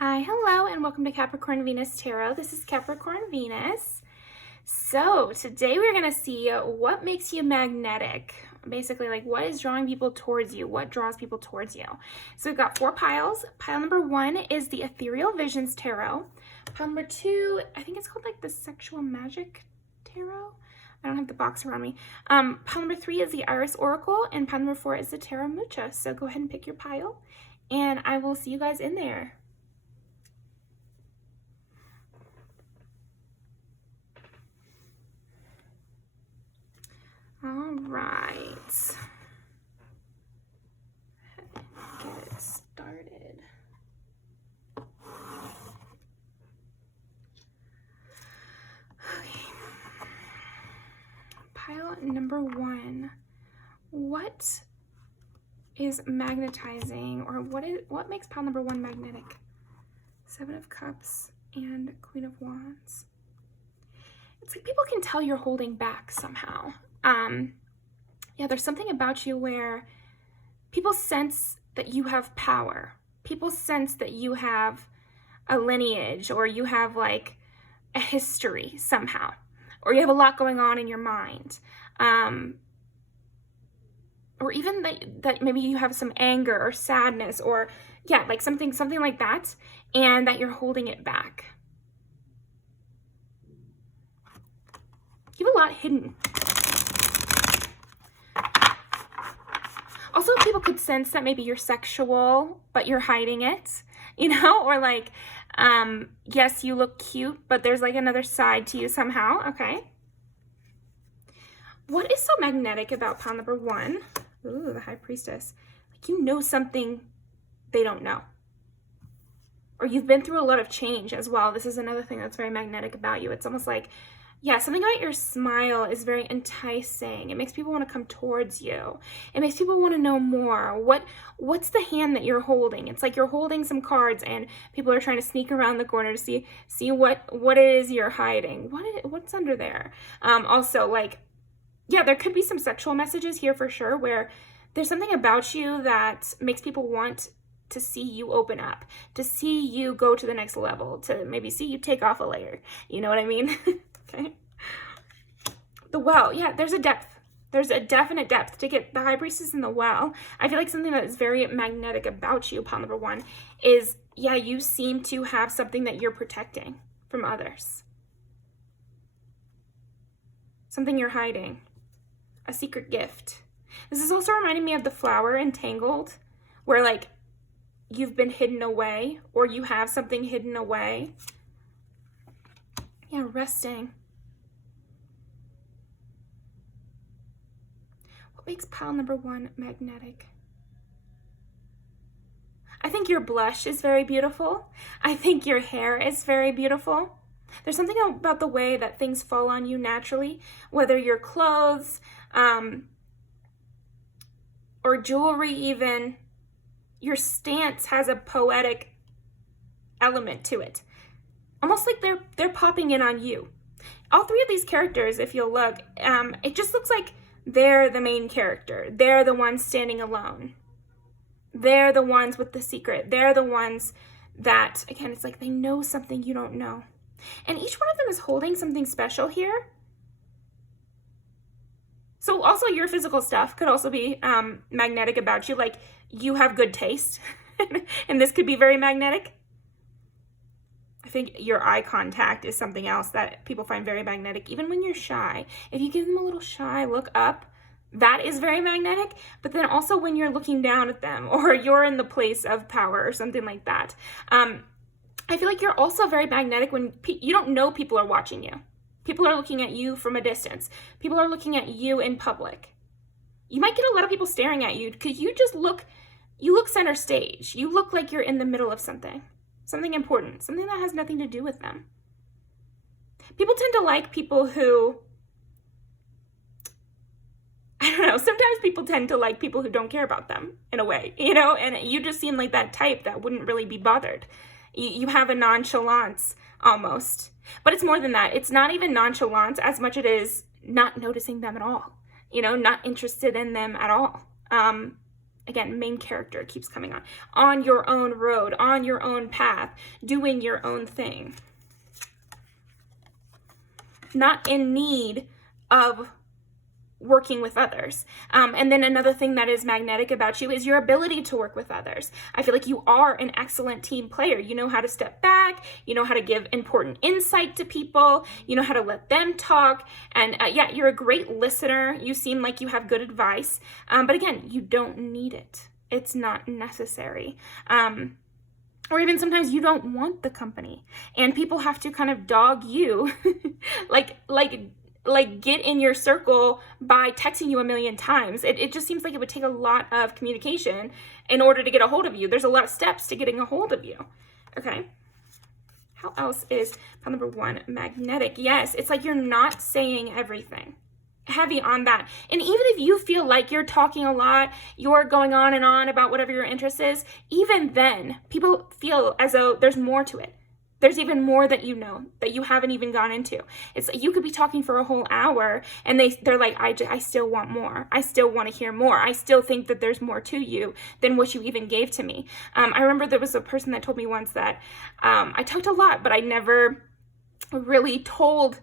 Hi, hello, and welcome to Capricorn Venus Tarot. This is Capricorn Venus. So today we're going to see what makes you magnetic. Basically, like what is drawing people towards you, what draws people towards you. So we've got 4 piles. Pile number 1 is the Ethereal Visions Tarot. Pile number 2, I think it's called like the Sexual Magic Tarot. I don't have the box around me. Pile number 3 is the Iris Oracle, and pile number 4 is the Tarot Mucha. So go ahead and pick your pile, and I will see you guys in there. All right, get it started. Okay, pile number 1. What is magnetizing, or what makes pile number 1 magnetic? 7 of Cups and Queen of Wands. It's like people can tell you're holding back somehow. Yeah, there's something about you where people sense that you have power. People sense that you have a lineage, or you have like a history somehow, or you have a lot going on in your mind. Or even that maybe you have some anger or sadness, or yeah, like something like that, and that you're holding it back. You have a lot hidden. Also, people could sense that maybe you're sexual, but you're hiding it, you know? Or like, yes, you look cute, but there's like another side to you somehow, okay? What is so magnetic about pile number 1? Ooh, the High Priestess. Like, you know something they don't know. Or you've been through a lot of change as well. This is another thing that's very magnetic about you. It's almost like, yeah, something about your smile is very enticing. It makes people want to come towards you. It makes people want to know more. What's the hand that you're holding? It's like you're holding some cards, and people are trying to sneak around the corner to see what it is you're hiding. What's under there? Also, like, yeah, there could be some sexual messages here for sure, where there's something about you that makes people want to see you open up, to see you go to the next level, to maybe see you take off a layer. You know what I mean? Okay. The Well, yeah, there's a depth. There's a definite depth to get the High Priestess in the Well. I feel like something that is very magnetic about you, pile number 1, is, yeah, you seem to have something that you're protecting from others. Something you're hiding. A secret gift. This is also reminding me of the flower Entangled, where like you've been hidden away, or you have something hidden away. Yeah, resting. What makes pile number 1 magnetic? I think your blush is very beautiful. I think your hair is very beautiful. There's something about the way that things fall on you naturally, whether your clothes, or jewelry even. Your stance has a poetic element to it. Almost like they're popping in on you. All 3 of these characters, if you'll look, it just looks like they're the main character. They're the ones standing alone. They're the ones with the secret. They're the ones that, again, it's like they know something you don't know. And each one of them is holding something special here. So also your physical stuff could also be magnetic about you. Like, you have good taste. And this could be very magnetic. I think your eye contact is something else that people find very magnetic, even when you're shy. If you give them a little shy look up, that is very magnetic. But then also when you're looking down at them, or you're in the place of power or something like that. I feel like you're also very magnetic when you don't know people are watching you. People are looking at you from a distance. People are looking at you in public. You might get a lot of people staring at you because you look center stage. You look like you're in the middle of something important, something that has nothing to do with them. People tend to like people who, I don't know, sometimes people tend to like people who don't care about them in a way, you know, and you just seem like that type that wouldn't really be bothered. You have a nonchalance almost, but it's more than that. It's not even nonchalance as much as it is not noticing them at all, you know, not interested in them at all. again, main character keeps coming on your own road, on your own path, doing your own thing. Not in need of working with others. And then another thing that is magnetic about you is your ability to work with others. I feel like you are an excellent team player. You know how to step back, you know how to give important insight to people, you know how to let them talk, and yeah, you're a great listener. You seem like you have good advice, but again, you don't need it. It's not necessary. Or even sometimes you don't want the company, and people have to kind of dog you, like get in your circle by texting you a million times. It just seems like it would take a lot of communication in order to get a hold of you. There's a lot of steps to getting a hold of you. Okay. How else is pile number 1 magnetic? Yes, it's like you're not saying everything. Heavy on that. And even if you feel like you're talking a lot, you're going on and on about whatever your interest is, even then, people feel as though there's more to it. There's even more that you know, that you haven't even gone into. It's like you could be talking for a whole hour and they're like, I still want more. I still want to hear more. I still think that there's more to you than what you even gave to me. I remember there was a person that told me once that I talked a lot, but I never really told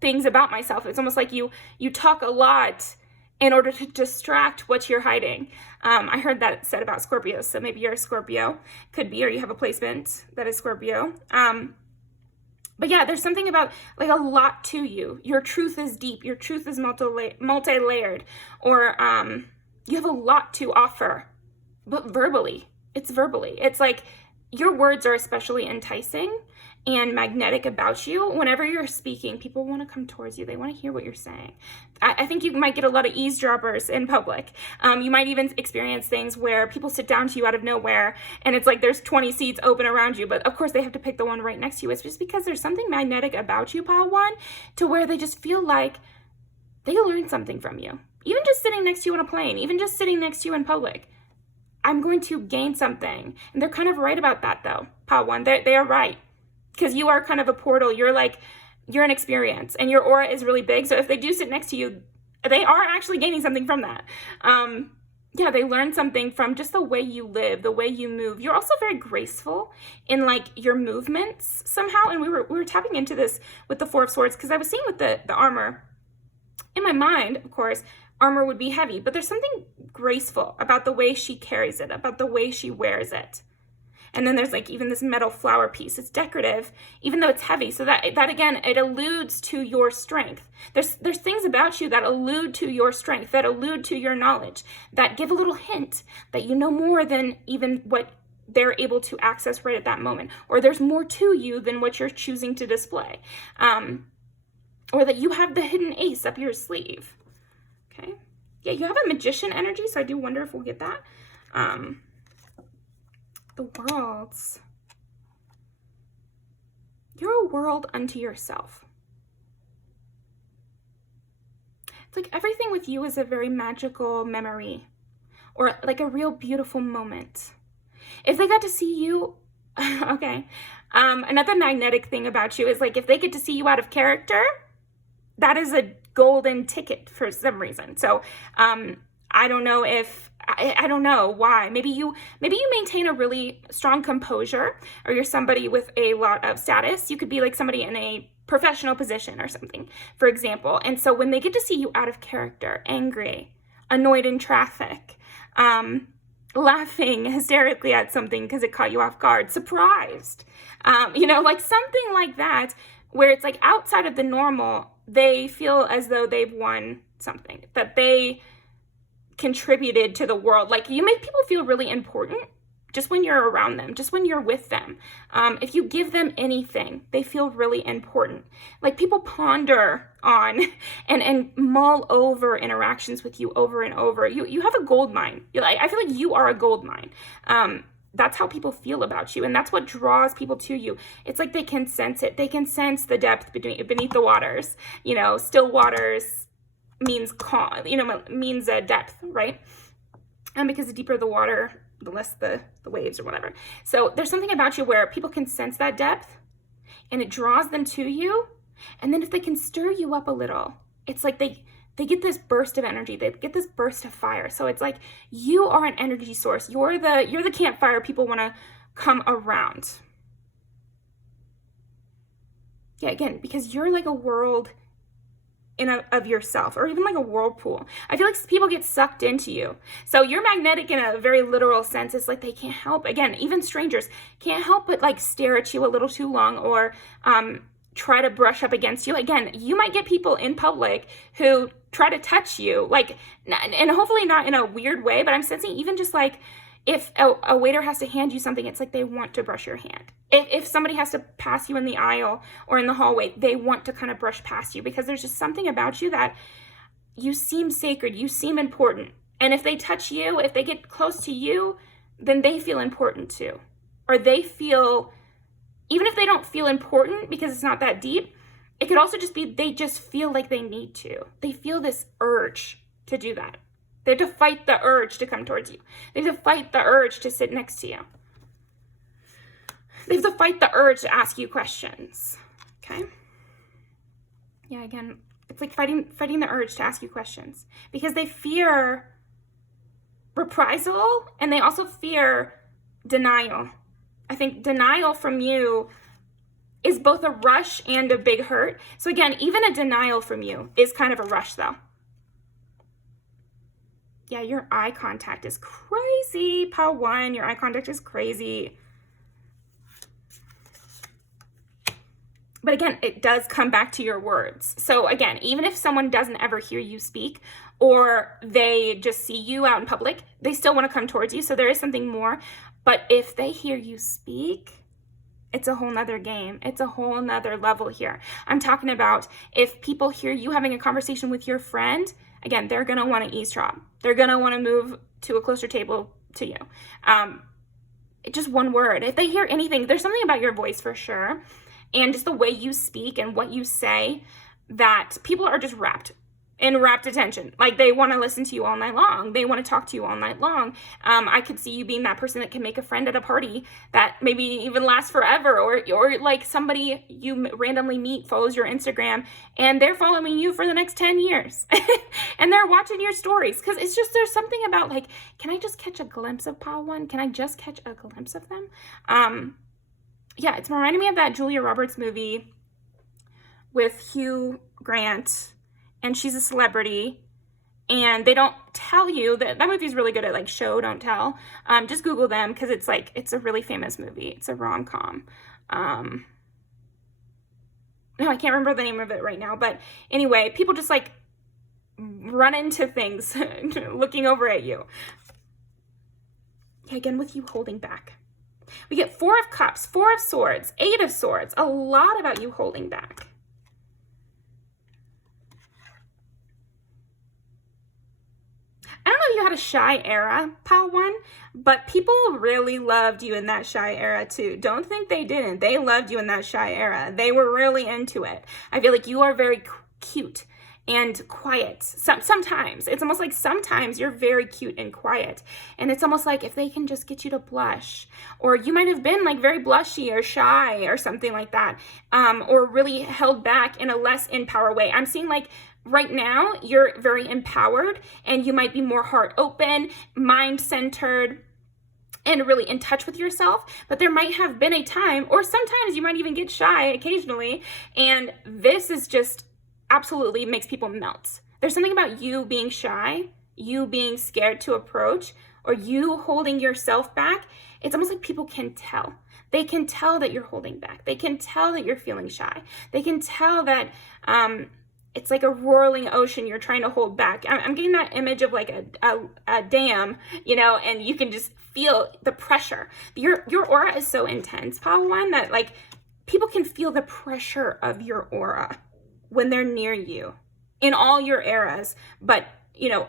things about myself. It's almost like you talk a lot in order to distract what you're hiding. I heard that said about Scorpios, so maybe you're a Scorpio, could be, or you have a placement that is Scorpio. But yeah, there's something about like a lot to you. Your truth is deep. Your truth is multi-layered, or you have a lot to offer, but verbally. It's verbally. It's like your words are especially enticing and magnetic about you. Whenever you're speaking, people want to come towards you. They want to hear what you're saying. I think you might get a lot of eavesdroppers in public. You might even experience things where people sit down to you out of nowhere and it's like there's 20 seats open around you, but of course they have to pick the one right next to you. It's just because there's something magnetic about you, pile 1, to where they just feel like they learned something from you. Even just sitting next to you on a plane, even just sitting next to you in public. I'm going to gain something. And they're kind of right about that though, pile 1. They are right. Because you are kind of a portal. You're an experience and your aura is really big. So if they do sit next to you, they are actually gaining something from that. Yeah, they learn something from just the way you live, the way you move. You're also very graceful in like your movements somehow. And we were tapping into this with the 4 of Swords, because I was seeing with the armor. In my mind, of course, armor would be heavy, but there's something graceful about the way she carries it, about the way she wears it. And then there's like even this metal flower piece. It's decorative, even though it's heavy. So that again, it alludes to your strength. There's things about you that allude to your strength, that allude to your knowledge, that give a little hint that you know more than even what they're able to access right at that moment. Or there's more to you than what you're choosing to display. Or that you have the hidden ace up your sleeve. Okay. Yeah, you have a magician energy, so I do wonder if we'll get that. The worlds. You're a world unto yourself. It's like everything with you is a very magical memory, or like a real beautiful moment. If they got to see you, okay. Another magnetic thing about you is like if they get to see you out of character, that is a golden ticket for some reason. So I don't know if, I don't know why. Maybe you maintain a really strong composure, or you're somebody with a lot of status. You could be like somebody in a professional position or something, for example. And so when they get to see you out of character, angry, annoyed in traffic, laughing hysterically at something because it caught you off guard, surprised, like something like that, where it's like outside of the normal, they feel as though they've won something, that they contributed to the world. Like you make people feel really important just when you're around them, just when you're with them. If you give them anything, they feel really important. Like people ponder on and mull over interactions with you over and over. You have a gold mine. I feel like you are a gold mine. That's how people feel about you, and that's what draws people to you. It's like they can sense it. They can sense the depth beneath the waters. Still waters means calm, means depth, right? And because the deeper the water, the less the waves or whatever. So there's something about you where people can sense that depth and it draws them to you. And then if they can stir you up a little, it's like they get this burst of energy. They get this burst of fire. So it's like you are an energy source. You're the campfire people want to come around. Yeah, again, because you're like a world of yourself, or even like a whirlpool. I feel like people get sucked into you. So you're magnetic in a very literal sense. It's like they can't help, again, even strangers can't help but like stare at you a little too long, or try to brush up against you. Again, you might get people in public who try to touch you, like, and hopefully not in a weird way, but I'm sensing even just like, if a waiter has to hand you something, it's like they want to brush your hand. If somebody has to pass you in the aisle or in the hallway, they want to kind of brush past you, because there's just something about you that you seem sacred, you seem important. And if they touch you, if they get close to you, then they feel important too. Or they feel, even if they don't feel important because it's not that deep, it could also just be they just feel like they need to. They feel this urge to do that. They have to fight the urge to come towards you. They have to fight the urge to sit next to you. They have to fight the urge to ask you questions. Okay? Yeah, again, it's like fighting the urge to ask you questions, because they fear reprisal and they also fear denial. I think denial from you is both a rush and a big hurt. So again, even a denial from you is kind of a rush though. Yeah, your eye contact is crazy. Pile 1, your eye contact is crazy. But again, it does come back to your words. So again, even if someone doesn't ever hear you speak, or they just see you out in public, they still want to come towards you. So there is something more. But if they hear you speak, it's a whole nother game. It's a whole nother level here. I'm talking about if people hear you having a conversation with your friend, again, they're going to want to eavesdrop. They're going to want to move to a closer table to you. Just one word. If they hear anything, there's something about your voice for sure, and just the way you speak and what you say, that people are just rapt attention. Like they want to listen to you all night long. They want to talk to you all night long. I could see you being that person that can make a friend at a party that maybe even lasts forever, or like somebody you randomly meet follows your Instagram and they're following you for the next 10 years and they're watching your stories. Cause it's just, there's something about like, can I just catch a glimpse of Pile 1? Can I just catch a glimpse of them? Yeah, it's reminding me of that Julia Roberts movie with Hugh Grant, and she's a celebrity, and they don't tell you that movie's really good at like show, don't tell. Just Google them, because it's like, it's a really famous movie. It's a rom-com. No, I can't remember the name of it right now, but anyway, people just like run into things looking over at you. Yeah, again, with you holding back. We get 4 of Cups, 4 of Swords, 8 of Swords. A lot about you holding back. I don't know if you had a shy era, Pile 1, but people really loved you in that shy era too. Don't think they didn't. They loved you in that shy era. They were really into it. I feel like you are very cute and quiet. Sometimes it's almost like sometimes you're very cute and quiet, and it's almost like if they can just get you to blush, or you might have been like very blushy or shy or something like that, or really held back in a less in power way. I'm seeing like right now you're very empowered, and you might be more heart open, mind centered, and really in touch with yourself. But there might have been a time, or sometimes you might even get shy occasionally, and this is just absolutely makes people melt. There's something about you being shy, you being scared to approach, or you holding yourself back. It's almost like people can tell. They can tell that you're holding back. They can tell that you're feeling shy. They can tell that it's like a roaring ocean you're trying to hold back. I'm getting that image of like a dam, you know, and you can just feel the pressure. Your aura is so intense, Pile 1, that like people can feel the pressure of your aura when they're near you in all your eras. But, you know,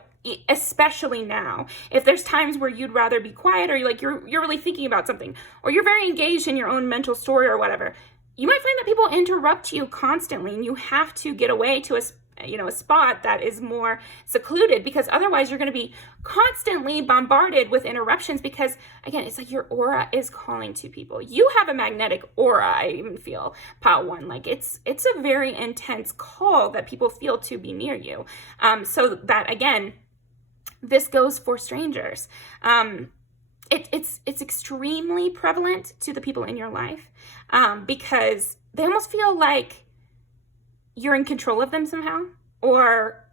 especially now, if there's times where you'd rather be quiet, or you're really thinking about something, or you're very engaged in your own mental story or whatever, you might find that people interrupt you constantly, and you have to get away to a spot that is more secluded, because otherwise you're going to be constantly bombarded with interruptions, because again, it's like your aura is calling to people. You have a magnetic aura. I even feel pile 1, like it's a very intense call that people feel to be near you. So that, again, this goes for strangers. It's extremely prevalent to the people in your life, because they almost feel like you're in control of them somehow, or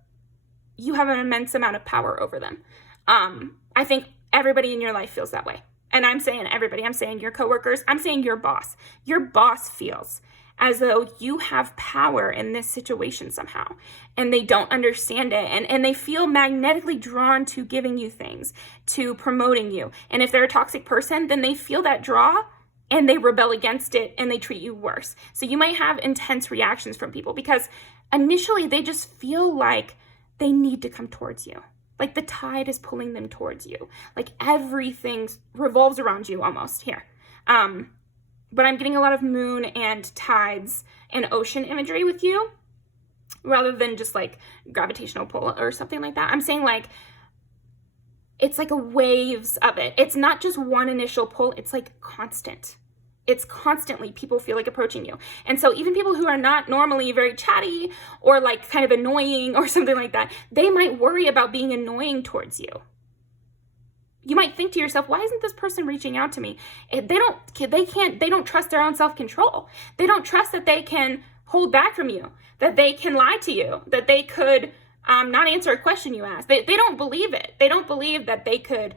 you have an immense amount of power over them. I think everybody in your life feels that way. And I'm saying everybody, I'm saying your coworkers, I'm saying your boss. Your boss feels as though you have power in this situation somehow, and they don't understand it. And they feel magnetically drawn to giving you things, to promoting you. And if they're a toxic person, then they feel that draw and they rebel against it and they treat you worse. So you might have intense reactions from people because initially they just feel like they need to come towards you. Like the tide is pulling them towards you. Like everything revolves around you almost here. But I'm getting a lot of moon and tides and ocean imagery with you, rather than just like gravitational pull or something like that. I'm saying like, it's like a waves of it. It's not just one initial pull. It's like constant. It's constantly people feel like approaching you. And so even people who are not normally very chatty or like kind of annoying or something like that, they might worry about being annoying towards you. You might think to yourself, why isn't this person reaching out to me? They don't trust their own self-control. They don't trust that they can hold back from you, that they can lie to you, that they could not answer a question you ask. They don't believe it. They don't believe that they could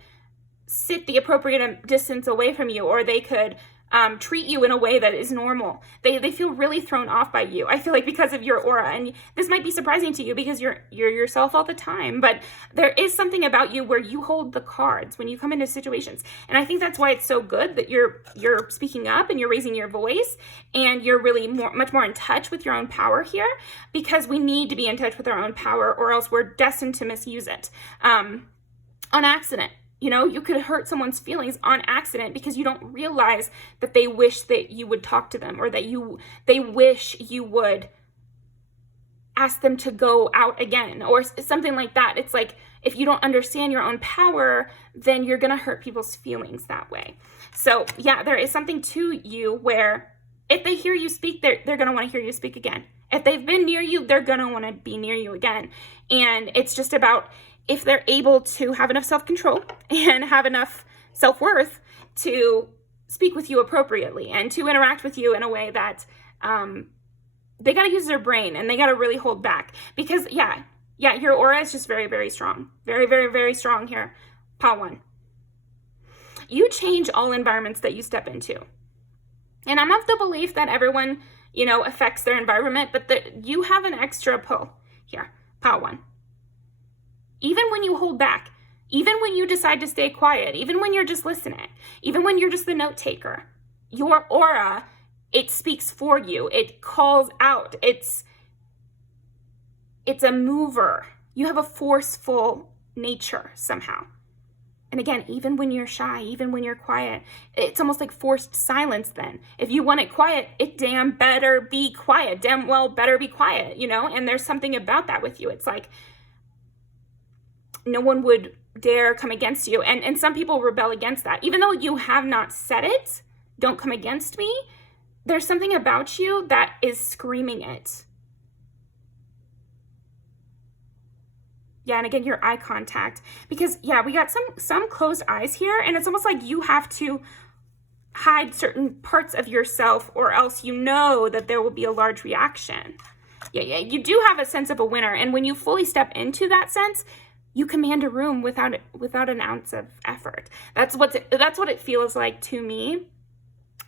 sit the appropriate distance away from you, or they could treat you in a way that is normal. They feel really thrown off by you. I feel like because of your aura, and this might be surprising to you because you're yourself all the time, but there is something about you where you hold the cards when you come into situations. And I think that's why it's so good that you're speaking up and you're raising your voice and you're really much more in touch with your own power here, because we need to be in touch with our own power or else we're destined to misuse it on accident. You know, you could hurt someone's feelings on accident because you don't realize that they wish that you would talk to them, or that they wish you would ask them to go out again or something like that. It's like, if you don't understand your own power, then you're going to hurt people's feelings that way. So yeah, there is something to you where if they hear you speak, they're going to want to hear you speak again. If they've been near you, they're going to want to be near you again. And it's just about, if they're able to have enough self-control and have enough self-worth to speak with you appropriately and to interact with you in a way that they got to use their brain and they got to really hold back. Because yeah, your aura is just very, very strong. Very, very, very strong here. Pile 1. You change all environments that you step into. And I'm of the belief that everyone, affects their environment, but that you have an extra pull here. Pile 1. Even when you hold back, even when you decide to stay quiet, even when you're just listening, even when you're just the note taker, your aura, it speaks for you. It calls out. It's a mover. You have a forceful nature somehow. And again, even when you're shy, even when you're quiet, it's almost like forced silence then. If you want it quiet, it damn better be quiet. Damn well better be quiet, And there's something about that with you. It's like, no one would dare come against you. And some people rebel against that. Even though you have not said it, don't come against me, there's something about you that is screaming it. Yeah, and again, your eye contact. Because, yeah, we got some closed eyes here, and it's almost like you have to hide certain parts of yourself, or else you know that there will be a large reaction. Yeah, you do have a sense of a winner, and when you fully step into that sense, you command a room without an ounce of effort. That's what it feels like to me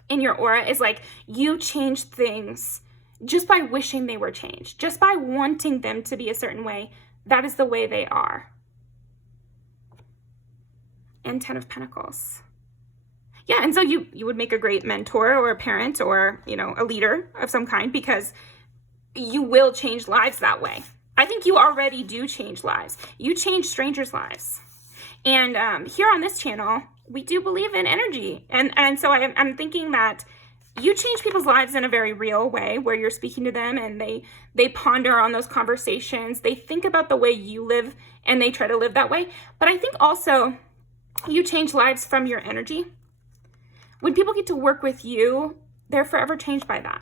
in your aura, is like you change things just by wishing they were changed, just by wanting them to be a certain way. That is the way they are. And 10 of Pentacles. Yeah, and so you would make a great mentor or a parent or, a leader of some kind, because you will change lives that way. I think you already do change lives. You change strangers' lives. And here on this channel, we do believe in energy. And so I'm thinking that you change people's lives in a very real way where you're speaking to them and they ponder on those conversations. They think about the way you live and they try to live that way. But I think also you change lives from your energy. When people get to work with you, they're forever changed by that.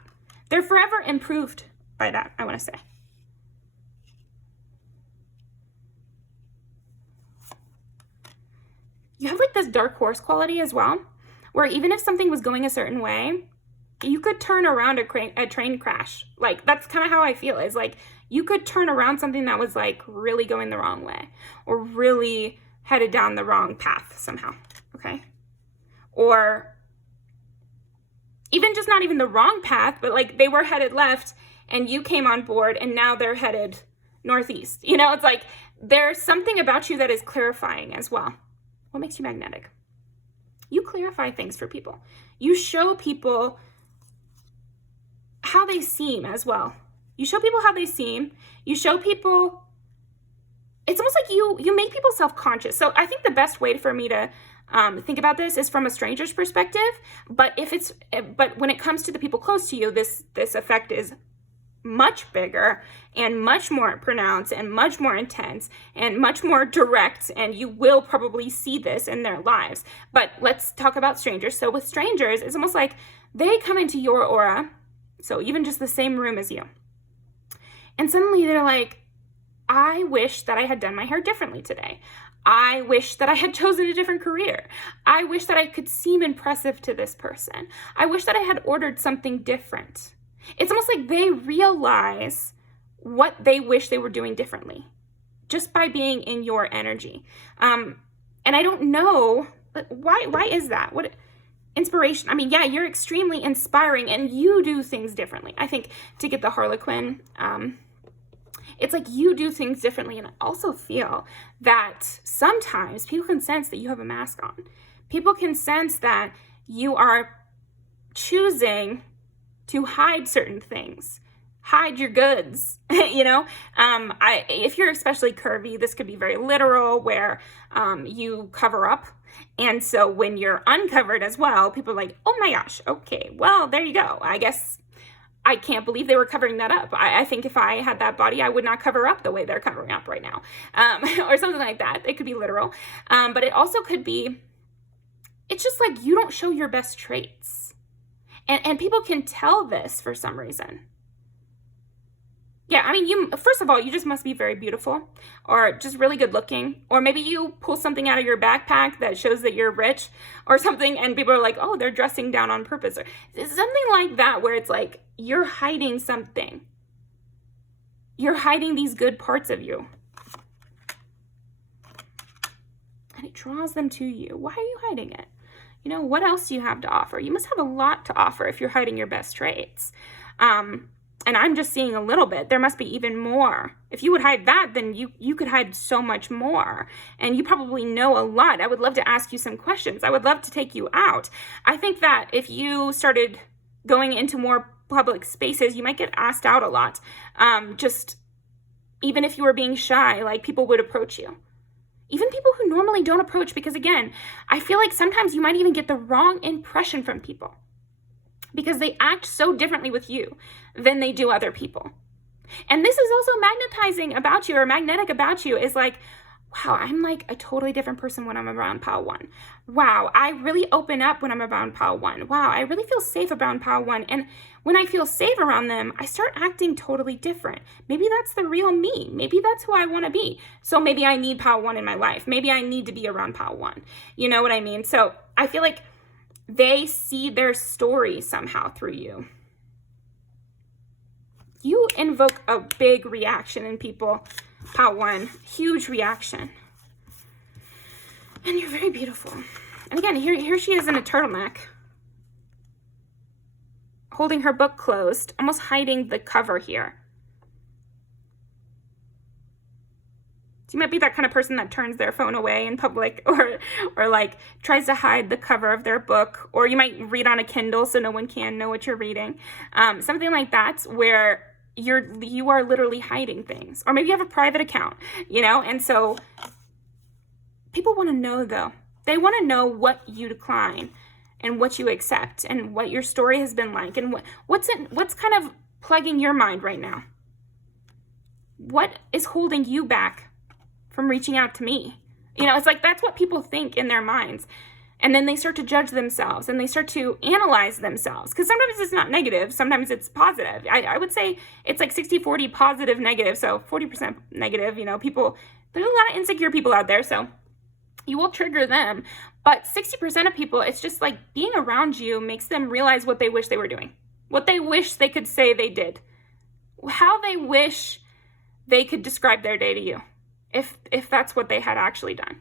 They're forever improved by that, I want to say. You have like this dark horse quality as well, where even if something was going a certain way, you could turn around a train crash. Like, that's kind of how I feel, is like you could turn around something that was like really going the wrong way or really headed down the wrong path somehow, okay? Or even just not even the wrong path, but like they were headed left and you came on board and now they're headed northeast. You know, it's like there's something about you that is clarifying as well. What makes you magnetic? You clarify things for people. You show people how they seem as well. You show people how they seem. You show people, it's almost like you make people self-conscious. So I think the best way for me to think about this is from a stranger's perspective. But when it comes to the people close to you, this effect is much bigger and much more pronounced and much more intense and much more direct, and you will probably see this in their lives. But let's talk about strangers. So with strangers, it's almost like they come into your aura, so even just the same room as you, and suddenly they're like, I wish that I had done my hair differently today. I wish that I had chosen a different career. I wish that I could seem impressive to this person. I wish that I had ordered something different. It's almost like they realize what they wish they were doing differently just by being in your energy. And I don't know, but why is that? What inspiration? I mean, yeah, you're extremely inspiring and you do things differently. I think to get the Harlequin, it's like you do things differently. And I also feel that sometimes people can sense that you have a mask on. People can sense that you are choosing to hide certain things, hide your goods, you know? If you're especially curvy, this could be very literal, where you cover up. And so when you're uncovered as well, people are like, oh my gosh, okay, well, there you go. I guess I can't believe they were covering that up. I think if I had that body, I would not cover up the way they're covering up right now, or something like that. It could be literal, but it also could be, it's just like you don't show your best traits. And people can tell this for some reason. Yeah, I mean, first of all, you just must be very beautiful or just really good looking. Or maybe you pull something out of your backpack that shows that you're rich or something, and people are like, oh, they're dressing down on purpose. Or something like that, where it's like you're hiding something. You're hiding these good parts of you. And it draws them to you. Why are you hiding it? You know, what else do you have to offer? You must have a lot to offer if you're hiding your best traits. And I'm just seeing a little bit. There must be even more. If you would hide that, then you could hide so much more. And you probably know a lot. I would love to ask you some questions. I would love to take you out. I think that if you started going into more public spaces, you might get asked out a lot. Just even if you were being shy, like people would approach you. Even people who normally don't approach, because again, I feel like sometimes you might even get the wrong impression from people because they act so differently with you than they do other people. And this is also magnetizing about you, or magnetic about you, is like, wow, I'm like a totally different person when I'm around Pile 1. Wow, I really open up when I'm around Pile 1. Wow, I really feel safe around Pile 1. And when I feel safe around them, I start acting totally different. Maybe that's the real me. Maybe that's who I want to be. So maybe I need Pile 1 in my life. Maybe I need to be around Pile 1. You know what I mean? So I feel like they see their story somehow through you. You invoke a big reaction in people. Pile 1, huge reaction. And you're very beautiful. And again, here she is in a turtleneck, holding her book closed, almost hiding the cover here. So you might be that kind of person that turns their phone away in public, or like tries to hide the cover of their book, or you might read on a Kindle so no one can know what you're reading. Something like that, where you are literally hiding things. Or maybe you have a private account, you know? And so people want to know, though. They want to know what you decline and what you accept and what your story has been like and what's kind of plaguing your mind right now. What is holding you back from reaching out to me? It's like that's what people think in their minds. And then they start to judge themselves and they start to analyze themselves. Because sometimes it's not negative, sometimes it's positive. I would say it's like 60-40 positive, negative. So 40% negative, people, there's a lot of insecure people out there. So you will trigger them. But 60% of people, it's just like being around you makes them realize what they wish they were doing. What they wish they could say they did. How they wish they could describe their day to you. If that's what they had actually done.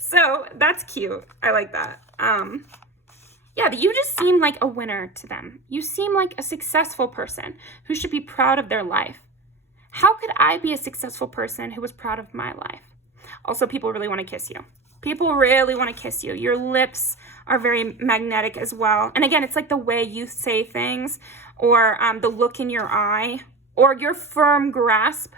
So that's cute. I like that. Yeah, you just seem like a winner to them. You seem like a successful person who should be proud of their life. How could I be a successful person who was proud of my life? Also, people really want to kiss you. People really want to kiss you. Your lips are very magnetic as well. And again, it's like the way you say things or the look in your eye or your firm grasp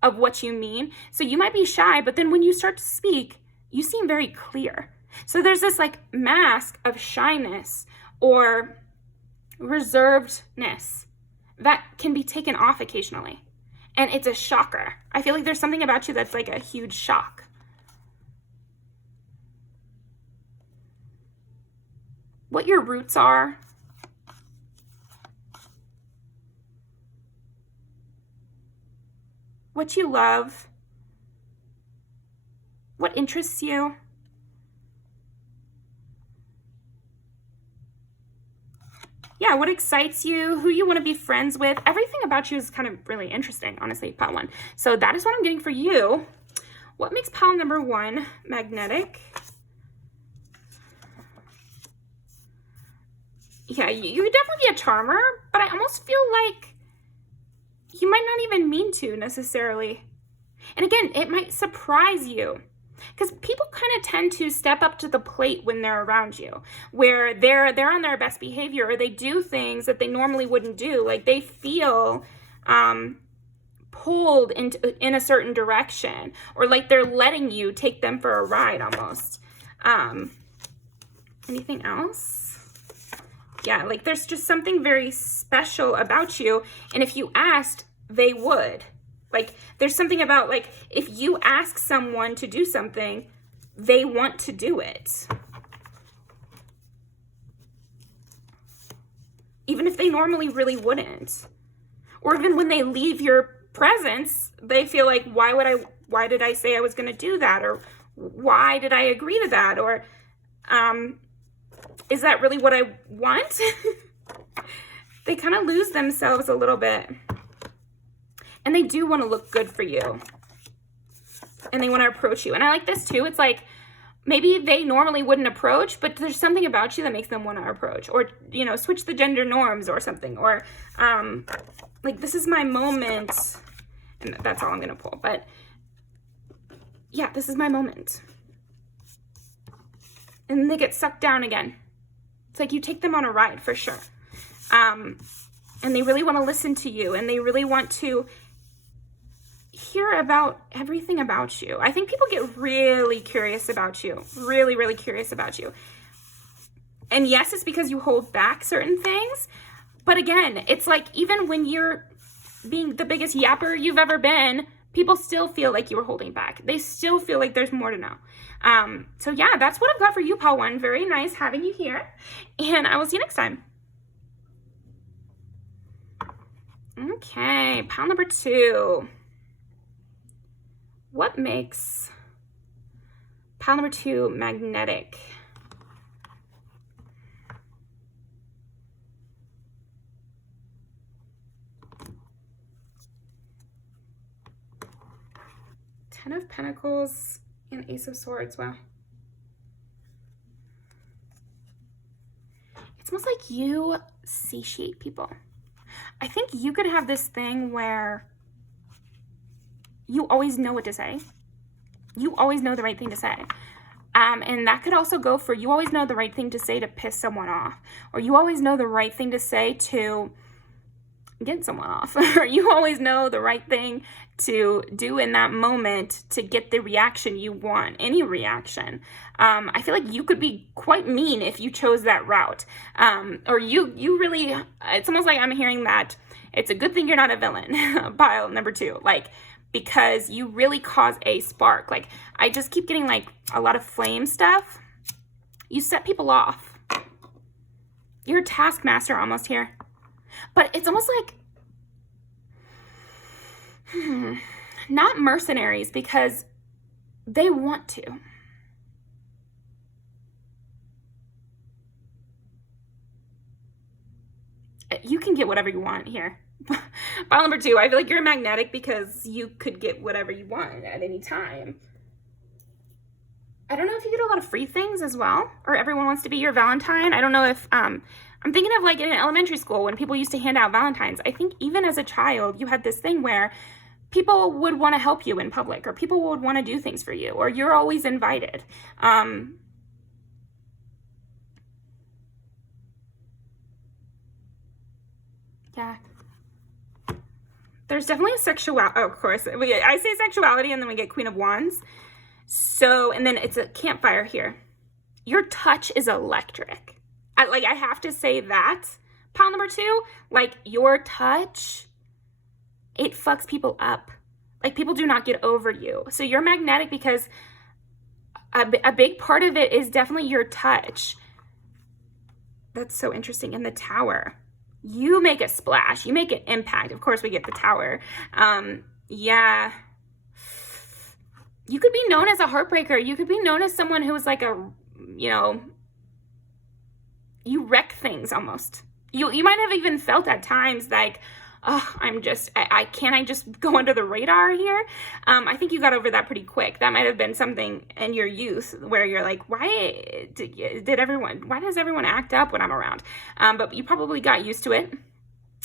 of what you mean. So you might be shy, but then when you start to speak, you seem very clear. So there's this like mask of shyness or reservedness that can be taken off occasionally. And it's a shocker. I feel like there's something about you that's like a huge shock. What your roots are, what you love, what interests you. Yeah, what excites you, who you want to be friends with. Everything about you is kind of really interesting, honestly, pile one. So that is what I'm getting for you. What makes pile number 1 magnetic? Yeah, you could definitely be a charmer, but I almost feel like you might not even mean to necessarily. And again, it might surprise you because people kind of tend to step up to the plate when they're around you, where they're on their best behavior or they do things that they normally wouldn't do. Like they feel pulled in a certain direction, or like they're letting you take them for a ride almost. Anything else? Yeah, like there's just something very special about you. And if you asked, they would. Like there's something about like if you ask someone to do something, they want to do it. Even if they normally really wouldn't. Or even when they leave your presence, they feel like, why did I say I was going to do that? Or why did I agree to that? Or, is that really what I want? They kind of lose themselves a little bit. And they do want to look good for you. And they want to approach you. And I like this too. It's like, maybe they normally wouldn't approach, but there's something about you that makes them want to approach. Or, switch the gender norms or something. Or, like, this is my moment. And that's all I'm going to pull. But, yeah, this is my moment. And then they get sucked down again. It's like you take them on a ride for sure. And they really want to listen to you. And they really want to hear about everything about you. I think people get really curious about you. Really, really curious about you. And yes, it's because you hold back certain things. But again, it's like even when you're being the biggest yapper you've ever been, people still feel like you were holding back. They still feel like there's more to know. So yeah, that's what I've got for you, pile one. Very nice having you here. And I will see you next time. Okay, pile number 2. What makes pile number 2 magnetic? Ten of Pentacles and Ace of Swords. Wow. It's almost like you satiate people. I think you could have this thing where you always know what to say. You always know the right thing to say. And that could also go for you always know the right thing to say to piss someone off. Or you always know the right thing to say to get someone off, or you always know the right thing to do in that moment to get the reaction you want, any reaction. I feel like you could be quite mean if you chose that route. Or you really, it's almost like I'm hearing that it's a good thing you're not a villain, pile number 2, like, because you really cause a spark. Like, I just keep getting like a lot of flame stuff. You set people off. You're a taskmaster almost here. But it's almost like, not mercenaries, because they want to. You can get whatever you want here. Pile number 2, I feel like you're magnetic because you could get whatever you want at any time. I don't know if you get a lot of free things as well, or everyone wants to be your Valentine. I don't know if, I'm thinking of like in elementary school when people used to hand out Valentines. I think even as a child, you had this thing where people would want to help you in public, or people would want to do things for you, or you're always invited. Yeah. There's definitely a sexuality. Oh, of course. I say sexuality and then we get Queen of Wands. So, and then it's a campfire here. Your touch is electric. I have to say that. Pile number 2, like, your touch, it fucks people up. Like, people do not get over you. So you're magnetic because a big part of it is definitely your touch. That's so interesting. In the Tower, you make a splash. You make an impact. Of course, we get the Tower. Yeah. You could be known as a heartbreaker. You could be known as someone who is like a, you wreck things almost. You might have even felt at times like, oh, can't I just go under the radar here? I think you got over that pretty quick. That might have been something in your youth where you're like, why does everyone act up when I'm around? But you probably got used to it.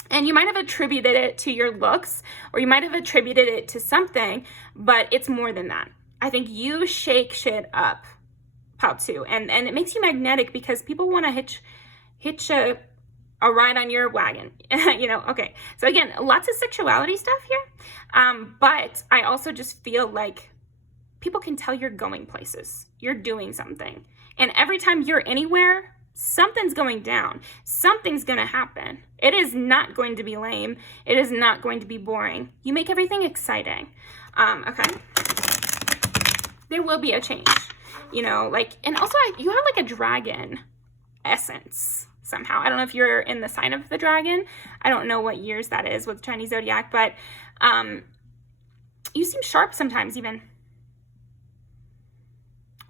And you might have attributed it to your looks, or you might have attributed it to something, but it's more than that. I think you shake shit up, pile 2, and it makes you magnetic because people want to hitch a ride on your wagon, okay. So again, lots of sexuality stuff here. But I also just feel like people can tell you're going places, you're doing something. And every time you're anywhere, something's going down. Something's going to happen. It is not going to be lame. It is not going to be boring. You make everything exciting. Okay. There will be a change, and also you have like a dragon essence somehow. I don't know if you're in the sign of the dragon. I don't know what years that is with Chinese zodiac, but you seem sharp sometimes even,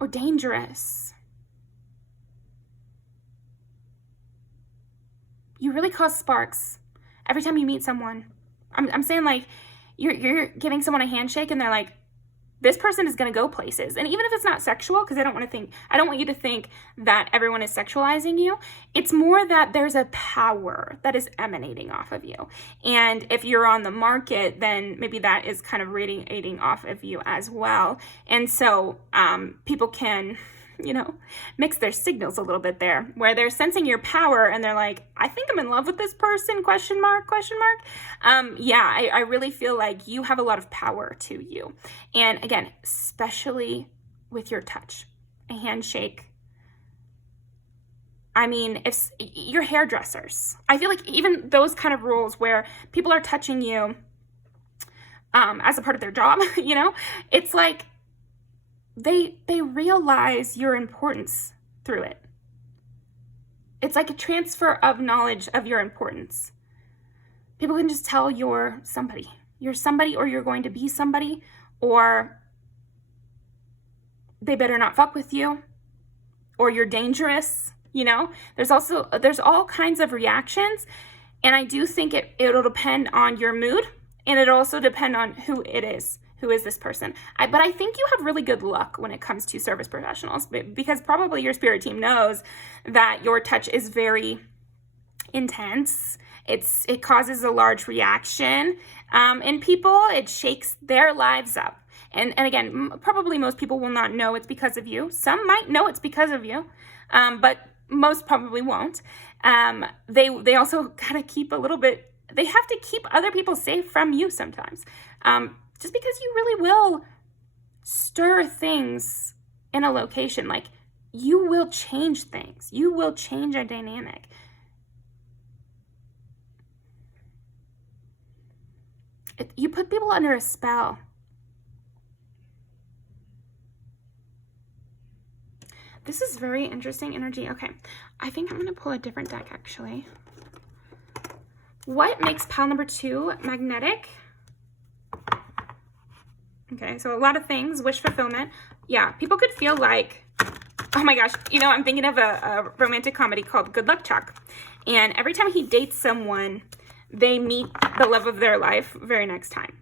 or dangerous. You really cause sparks every time you meet someone. I'm saying, like, you're giving someone a handshake and they're like, this person is going to go places. And even if it's not sexual, because I don't want you to think that everyone is sexualizing you. It's more that there's a power that is emanating off of you. And if you're on the market, then maybe that is kind of radiating off of you as well. And so people can, mix their signals a little bit there, where they're sensing your power and they're like, I think I'm in love with this person, question mark. I really feel like you have a lot of power to you. And again, especially with your touch, a handshake. I mean, if you're hairdressers, I feel like even those kind of roles where people are touching you as a part of their job, it's like, they realize your importance through it. It's like a transfer of knowledge of your importance. People can just tell you're somebody. You're somebody, or you're going to be somebody, or they better not fuck with you, or you're dangerous, There's all kinds of reactions, and I do think it'll depend on your mood, and it'll also depend on who it is. Who is this person? But I think you have really good luck when it comes to service professionals, because probably your spirit team knows that your touch is very intense. It causes a large reaction in people. It shakes their lives up. And again, probably most people will not know it's because of you. Some might know it's because of you, but most probably won't. They also gotta keep a little bit they have to keep other people safe from you sometimes. Just because you really will stir things in a location, like you will change things. You will change a dynamic. You put people under a spell. This is very interesting energy. Okay, I think I'm going to pull a different deck, actually. What makes pile number 2 magnetic? Okay, so a lot of things. Wish fulfillment. Yeah, people could feel like, oh my gosh, you know, I'm thinking of a romantic comedy called Good Luck Chuck. And every time he dates someone, they meet the love of their life very next time.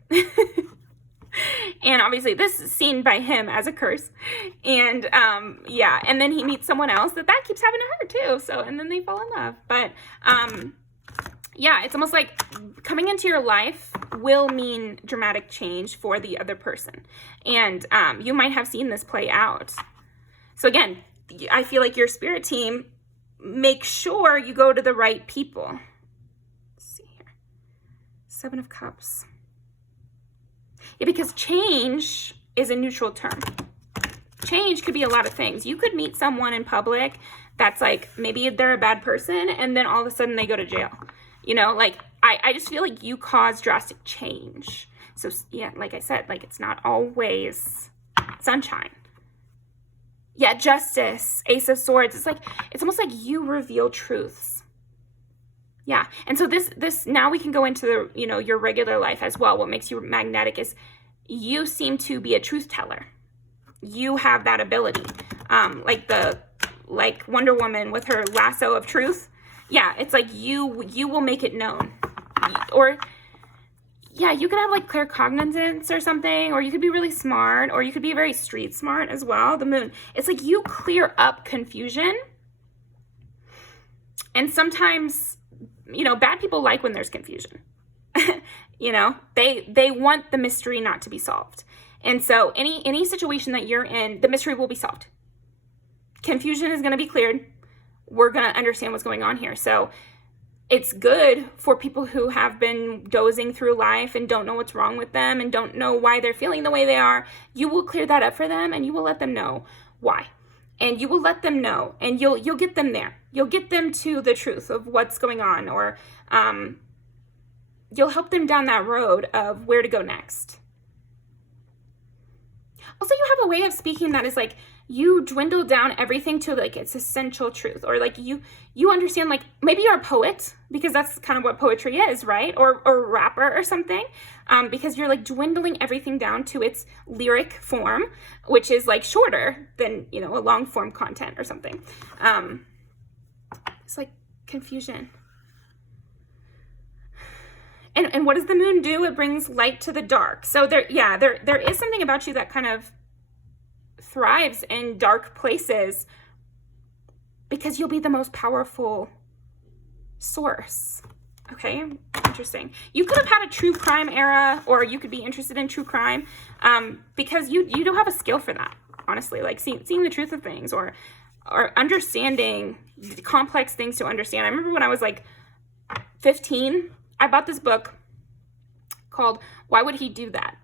And obviously this is seen by him as a curse. And yeah, and then he meets someone else that keeps happening to her too. So, and then they fall in love. But yeah, it's almost like coming into your life will mean dramatic change for the other person. And you might have seen this play out. So again, I feel like your spirit team, make sure you go to the right people. Let's see here. 7 of Cups. Yeah, because change is a neutral term. Change could be a lot of things. You could meet someone in public that's like, maybe they're a bad person, and then all of a sudden they go to jail. You know, like, I just feel like you cause drastic change. So, yeah, like I said, like, it's not always sunshine. Yeah, Justice, Ace of Swords. It's like, it's almost like you reveal truths. Yeah, and so this now we can go into the, you know, your regular life as well. What makes you magnetic is you seem to be a truth teller. You have that ability. Like Wonder Woman with her lasso of truth. Yeah, it's like you will make it known. Or yeah, you could have like claircognizance or something, or you could be really smart, or you could be very street smart as well. The Moon. It's like you clear up confusion. And sometimes, you know, bad people like when there's confusion. You know, they want the mystery not to be solved. And so any situation that you're in, the mystery will be solved. Confusion is going to be cleared. We're going to understand what's going on here. So it's good for people who have been dozing through life and don't know what's wrong with them and don't know why they're feeling the way they are. You will clear that up for them, and you will let them know why. And you will let them know, and you'll get them there. You'll get them to the truth of what's going on, or you'll help them down that road of where to go next. Also, you have a way of speaking that is like, you dwindle down everything to like its essential truth, or like you understand, like maybe you're a poet, because that's kind of what poetry is, right? Or a rapper or something, because you're like dwindling everything down to its lyric form, which is like shorter than, you know, a long form content or something. It's like confusion. And what does the Moon do? It brings light to the dark. So there is something about you that kind of thrives in dark places, because you'll be the most powerful source. Okay, interesting. You could have had a true crime era, or you could be interested in true crime, because you do have a skill for that, honestly, like seeing the truth of things, or understanding complex things to understand. I remember when I was like 15, I bought this book called Why Would He Do That?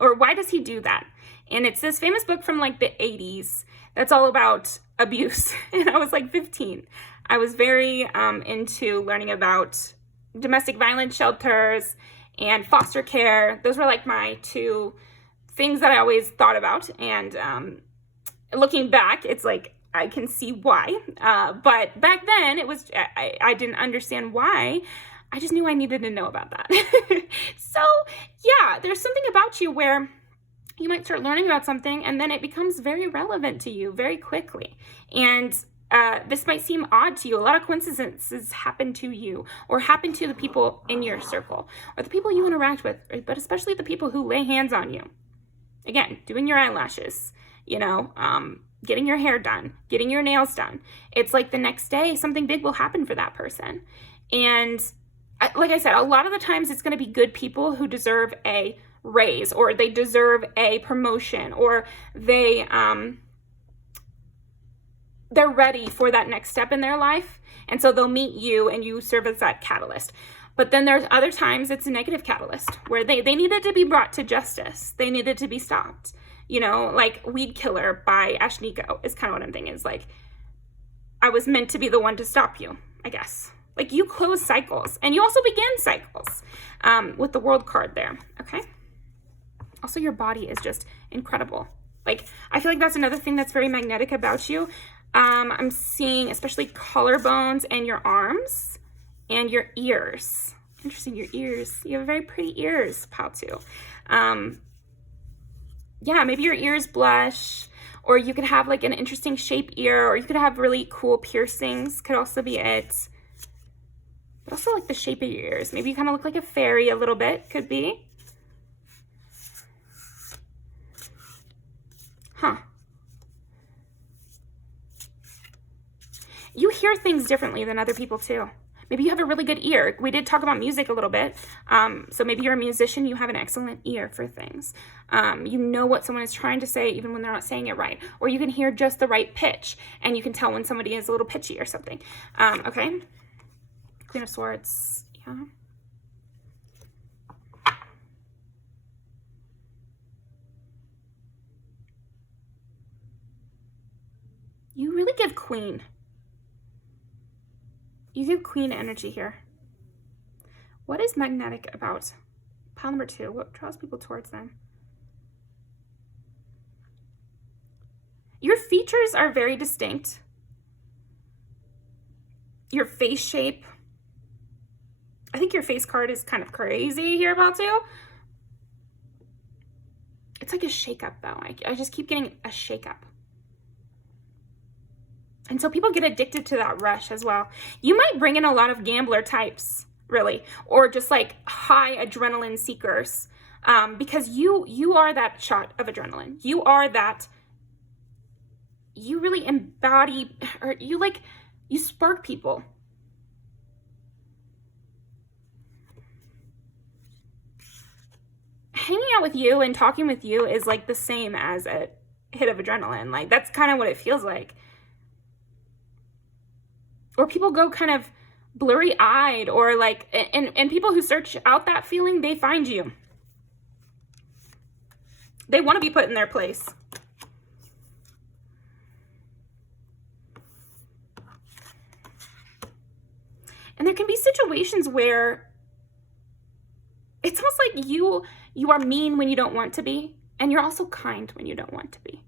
Or Why Does He Do That? And it's this famous book from like the 80s that's all about abuse. And I was like 15. I was very into learning about domestic violence shelters and foster care. Those were like my 2 things that I always thought about. And looking back, it's like, I can see why. But back then, it was I didn't understand why. I just knew I needed to know about that. So yeah, there's something about you where you might start learning about something, and then it becomes very relevant to you very quickly. And this might seem odd to you. A lot of coincidences happen to you, or happen to the people in your circle, or the people you interact with, but especially the people who lay hands on you. Again, doing your eyelashes, you know, getting your hair done, getting your nails done. It's like the next day, something big will happen for that person. And like I said, a lot of the times it's going to be good people who deserve a raise, or they deserve a promotion, or they're ready for that next step in their life. And so they'll meet you, and you serve as that catalyst. But then there's other times it's a negative catalyst where they needed to be brought to justice. They needed to be stopped. You know, like Weed Killer by Ashniko is kind of what I'm thinking. Is like, I was meant to be the one to stop you, I guess. Like, you close cycles, and you also begin cycles with the World card there, okay? Also, your body is just incredible. Like, I feel like that's another thing that's very magnetic about you. I'm seeing especially collarbones and your arms and your ears. Interesting, your ears. You have very pretty ears, Pal, too. Yeah, maybe your ears blush, or you could have like an interesting shape ear, or you could have really cool piercings, could also be it. But also like the shape of your ears. Maybe you kind of look like a fairy a little bit, could be. Huh. You hear things differently than other people too. Maybe you have a really good ear. We did talk about music a little bit. So maybe you're a musician, you have an excellent ear for things. You know what someone is trying to say even when they're not saying it right. Or you can hear just the right pitch and you can tell when somebody is a little pitchy or something. Okay. Queen of Swords. Yeah. You really give Queen. You give Queen energy here. What is magnetic about pile number 2? What draws people towards them? Your features are very distinct. Your face shape. I think your face card is kind of crazy here about too. It's like a shakeup though. I just keep getting a shakeup. And so people get addicted to that rush as well. You might bring in a lot of gambler types, really, or just like high adrenaline seekers, because you are that shot of adrenaline. You are that, you really embody, or you spark people. Hanging out with you and talking with you is like the same as a hit of adrenaline. Like, that's kind of what it feels like. Or people go kind of blurry-eyed, or like, and people who search out that feeling, they find you. They want to be put in their place. And there can be situations where it's almost like you are mean when you don't want to be, and you're also kind when you don't want to be.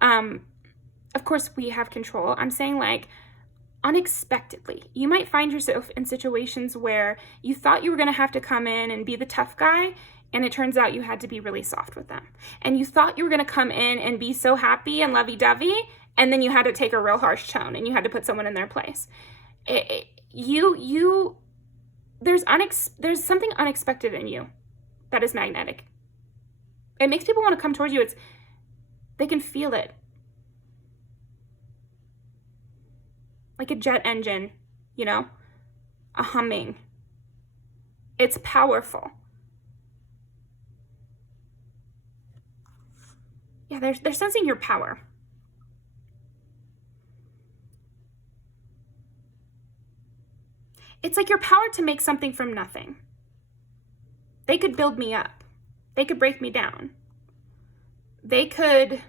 Of course, we have control. I'm saying like, unexpectedly, you might find yourself in situations where you thought you were going to have to come in and be the tough guy, and it turns out you had to be really soft with them. And you thought you were going to come in and be so happy and lovey-dovey, and then you had to take a real harsh tone and you had to put someone in their place. There's something unexpected in you that is magnetic. It makes people want to come towards you. They can feel it. Like a jet engine, you know, a humming. It's powerful. Yeah, they're sensing your power. It's like your power to make something from nothing. They could build me up. They could break me down. They could,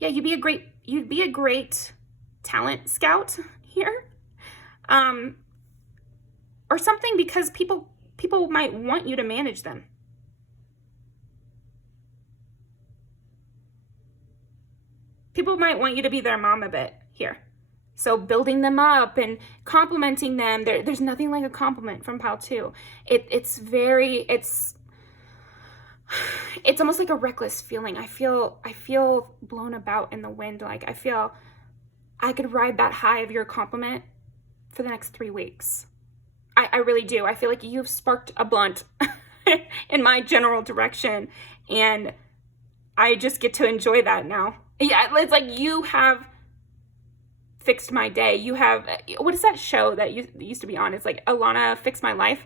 yeah, you'd be a great talent scout here, or something, because people might want you to manage them. People might want you to be their mom a bit here. So building them up and complimenting them, there's nothing like a compliment from pile 2. It's almost like a reckless feeling. I feel blown about in the wind. Like, I feel I could ride that high of your compliment for the next 3 weeks. I really do. I feel like you've sparked a blunt in my general direction, and I just get to enjoy that now. Yeah, it's like you have fixed my day. You have, what is that show that used to be on? It's like Alana Fixed My Life.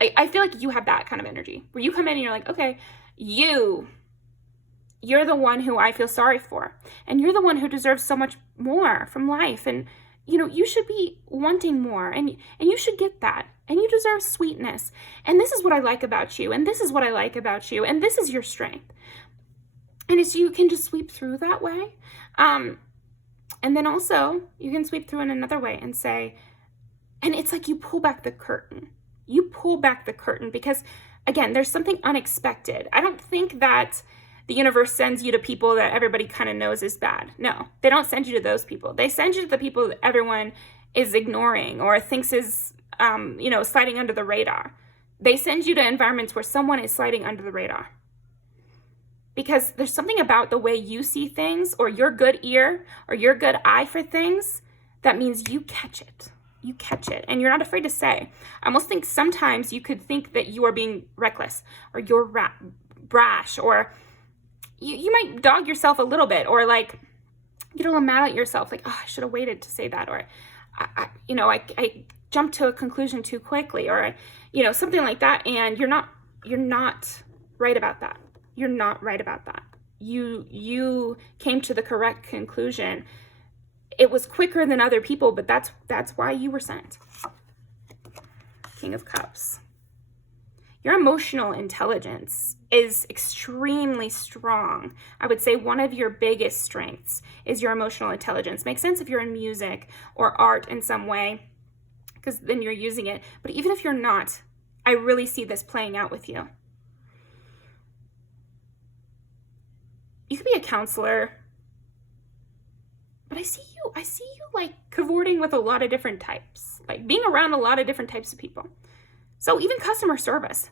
I feel like you have that kind of energy where you come in and you're like, okay, you're the one who I feel sorry for, and you're the one who deserves so much more from life, and you should be wanting more, and you should get that, and you deserve sweetness. And this is what I like about you, and this is what I like about you, and this is your strength. And it's, you can just sweep through that way. And then also you can sweep through in another way and say, and it's like you pull back the curtain. You pull back the curtain because, again, there's something unexpected. I don't think that the universe sends you to people that everybody kind of knows is bad. No, they don't send you to those people. They send you to the people that everyone is ignoring or thinks is, sliding under the radar. They send you to environments where someone is sliding under the radar. Because there's something about the way you see things, or your good ear or your good eye for things, that means you catch it. You catch it, and you're not afraid to say. I almost think sometimes you could think that you are being reckless, or you're brash, or you might dog yourself a little bit, or like get a little mad at yourself, like, oh, I should have waited to say that, or I jumped to a conclusion too quickly, or something like that, and you're not right about that. You're not right about that. You came to the correct conclusion. It was quicker than other people, but that's why you were sent. King of Cups. Your emotional intelligence is extremely strong. I would say one of your biggest strengths is your emotional intelligence. Makes sense if you're in music or art in some way, because then you're using it. But even if you're not, I really see this playing out with you. You could be a counselor, but I see you like cavorting with a lot of different types, like being around a lot of different types of people. So even customer service.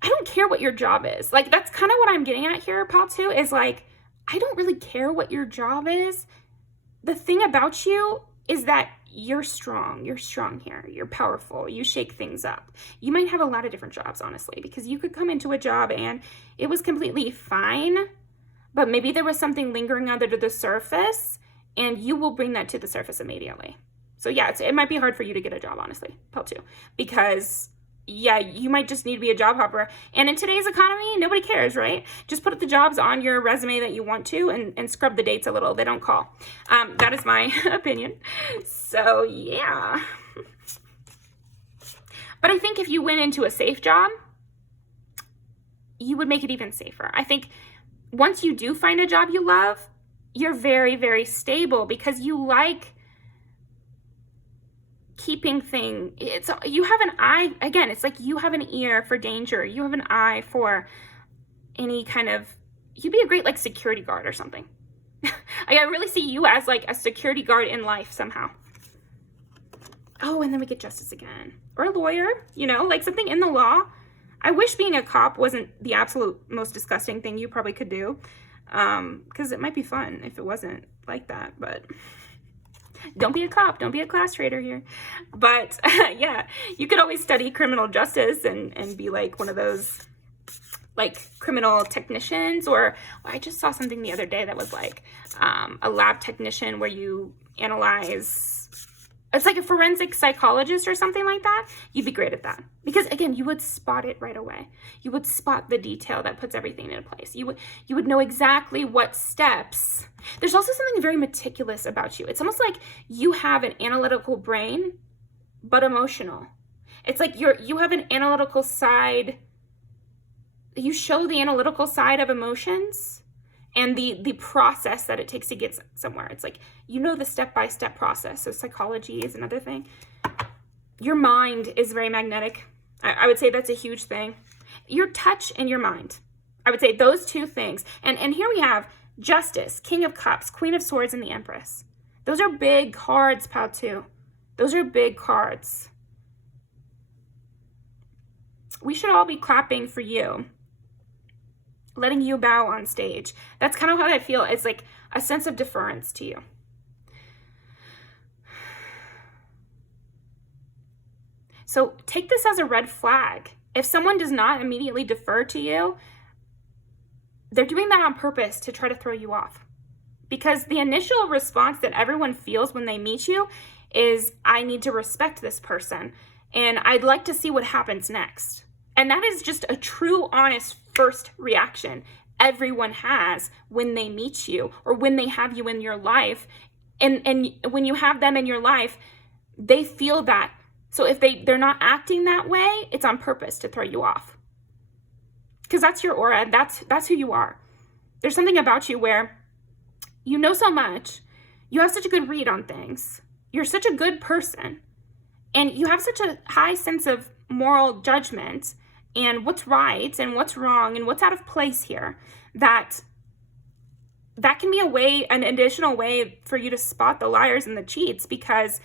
I don't care what your job is. Like, that's kind of what I'm getting at here, pal, too, is like, I don't really care what your job is. The thing about you is that you're strong. You're strong here. You're powerful. You shake things up. You might have a lot of different jobs, honestly, because you could come into a job and it was completely fine, but maybe there was something lingering under the surface, and you will bring that to the surface immediately. So yeah, it might be hard for you to get a job, honestly, Pel too, because yeah, you might just need to be a job hopper. And in today's economy, nobody cares, right? Just put the jobs on your resume that you want to, and scrub the dates a little. They don't call. That is my opinion. So yeah. But I think if you went into a safe job, you would make it even safer. I think once you do find a job you love, you're very, very stable because you like keeping you have an eye, again, it's like you have an ear for danger. You have an eye for any kind of, you'd be a great like security guard or something. I really see you as like a security guard in life somehow. Oh, and then we get justice again. Or a lawyer, like something in the law. I wish being a cop wasn't the absolute most disgusting thing you probably could do. Because it might be fun if it wasn't like that, but don't be a cop. Don't be a class traitor here. But yeah, you could always study criminal justice and be like one of those like criminal technicians. Or I just saw something the other day that was like a lab technician where you analyze, it's like a forensic psychologist or something like that. You'd be great at that. Because again, you would spot it right away. You would spot the detail that puts everything in place. You would know exactly what steps. There's also something very meticulous about you. It's almost like you have an analytical brain, but emotional. It's like you have an analytical side. You show the analytical side of emotions and the process that it takes to get somewhere. It's like, the step-by-step process. So psychology is another thing. Your mind is very magnetic. I would say that's a huge thing. Your touch and your mind. I would say those two things. And here we have Justice, King of Cups, Queen of Swords, and the Empress. Those are big cards, pal, too. Those are big cards. We should all be clapping for you. Letting you bow on stage. That's kind of how I feel. It's like a sense of deference to you. So take this as a red flag. If someone does not immediately defer to you, they're doing that on purpose to try to throw you off. Because the initial response that everyone feels when they meet you is, I need to respect this person, and I'd like to see what happens next. And that is just a true, honest first reaction everyone has when they meet you or when they have you in your life. And when you have them in your life, they feel that. So if they're not acting that way, it's on purpose to throw you off. Because that's your aura. That's who you are. There's something about you where you know so much. You have such a good read on things. You're such a good person. And you have such a high sense of moral judgment and what's right and what's wrong and what's out of place here, that can be an additional way for you to spot the liars and the cheats, because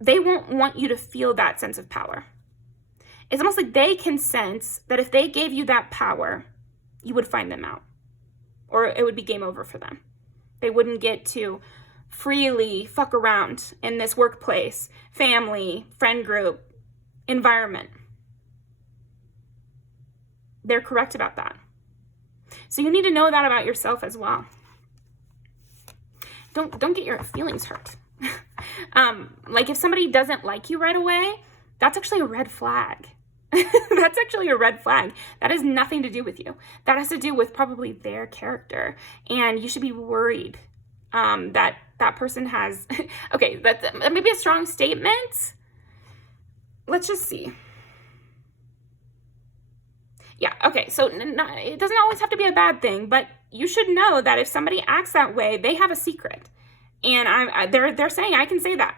they won't want you to feel that sense of power. It's almost like they can sense that if they gave you that power, you would find them out, or it would be game over for them. They wouldn't get to freely fuck around in this workplace, family, friend group, environment. They're correct about that. So you need to know that about yourself as well. Don't get your feelings hurt. Like if somebody doesn't like you right away, that's actually a red flag. That's actually a red flag. That has nothing to do with you. That has to do with probably their character. And you should be worried that person has, okay, that may be a strong statement. Let's just see. Yeah, okay, so it doesn't always have to be a bad thing, but you should know that if somebody acts that way, they have a secret. And they're saying, I can say that.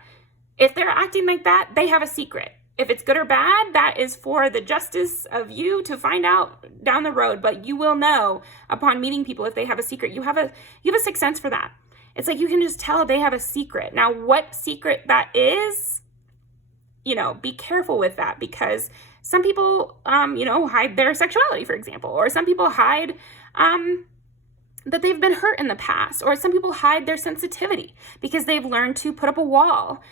If they're acting like that, they have a secret. If it's good or bad, that is for the justice of you to find out down the road, but you will know upon meeting people if they have a secret. You have a sixth sense for that. It's like you can just tell they have a secret. Now, what secret that is, be careful with that, because some people, hide their sexuality, for example, or some people hide that they've been hurt in the past, or some people hide their sensitivity because they've learned to put up a wall.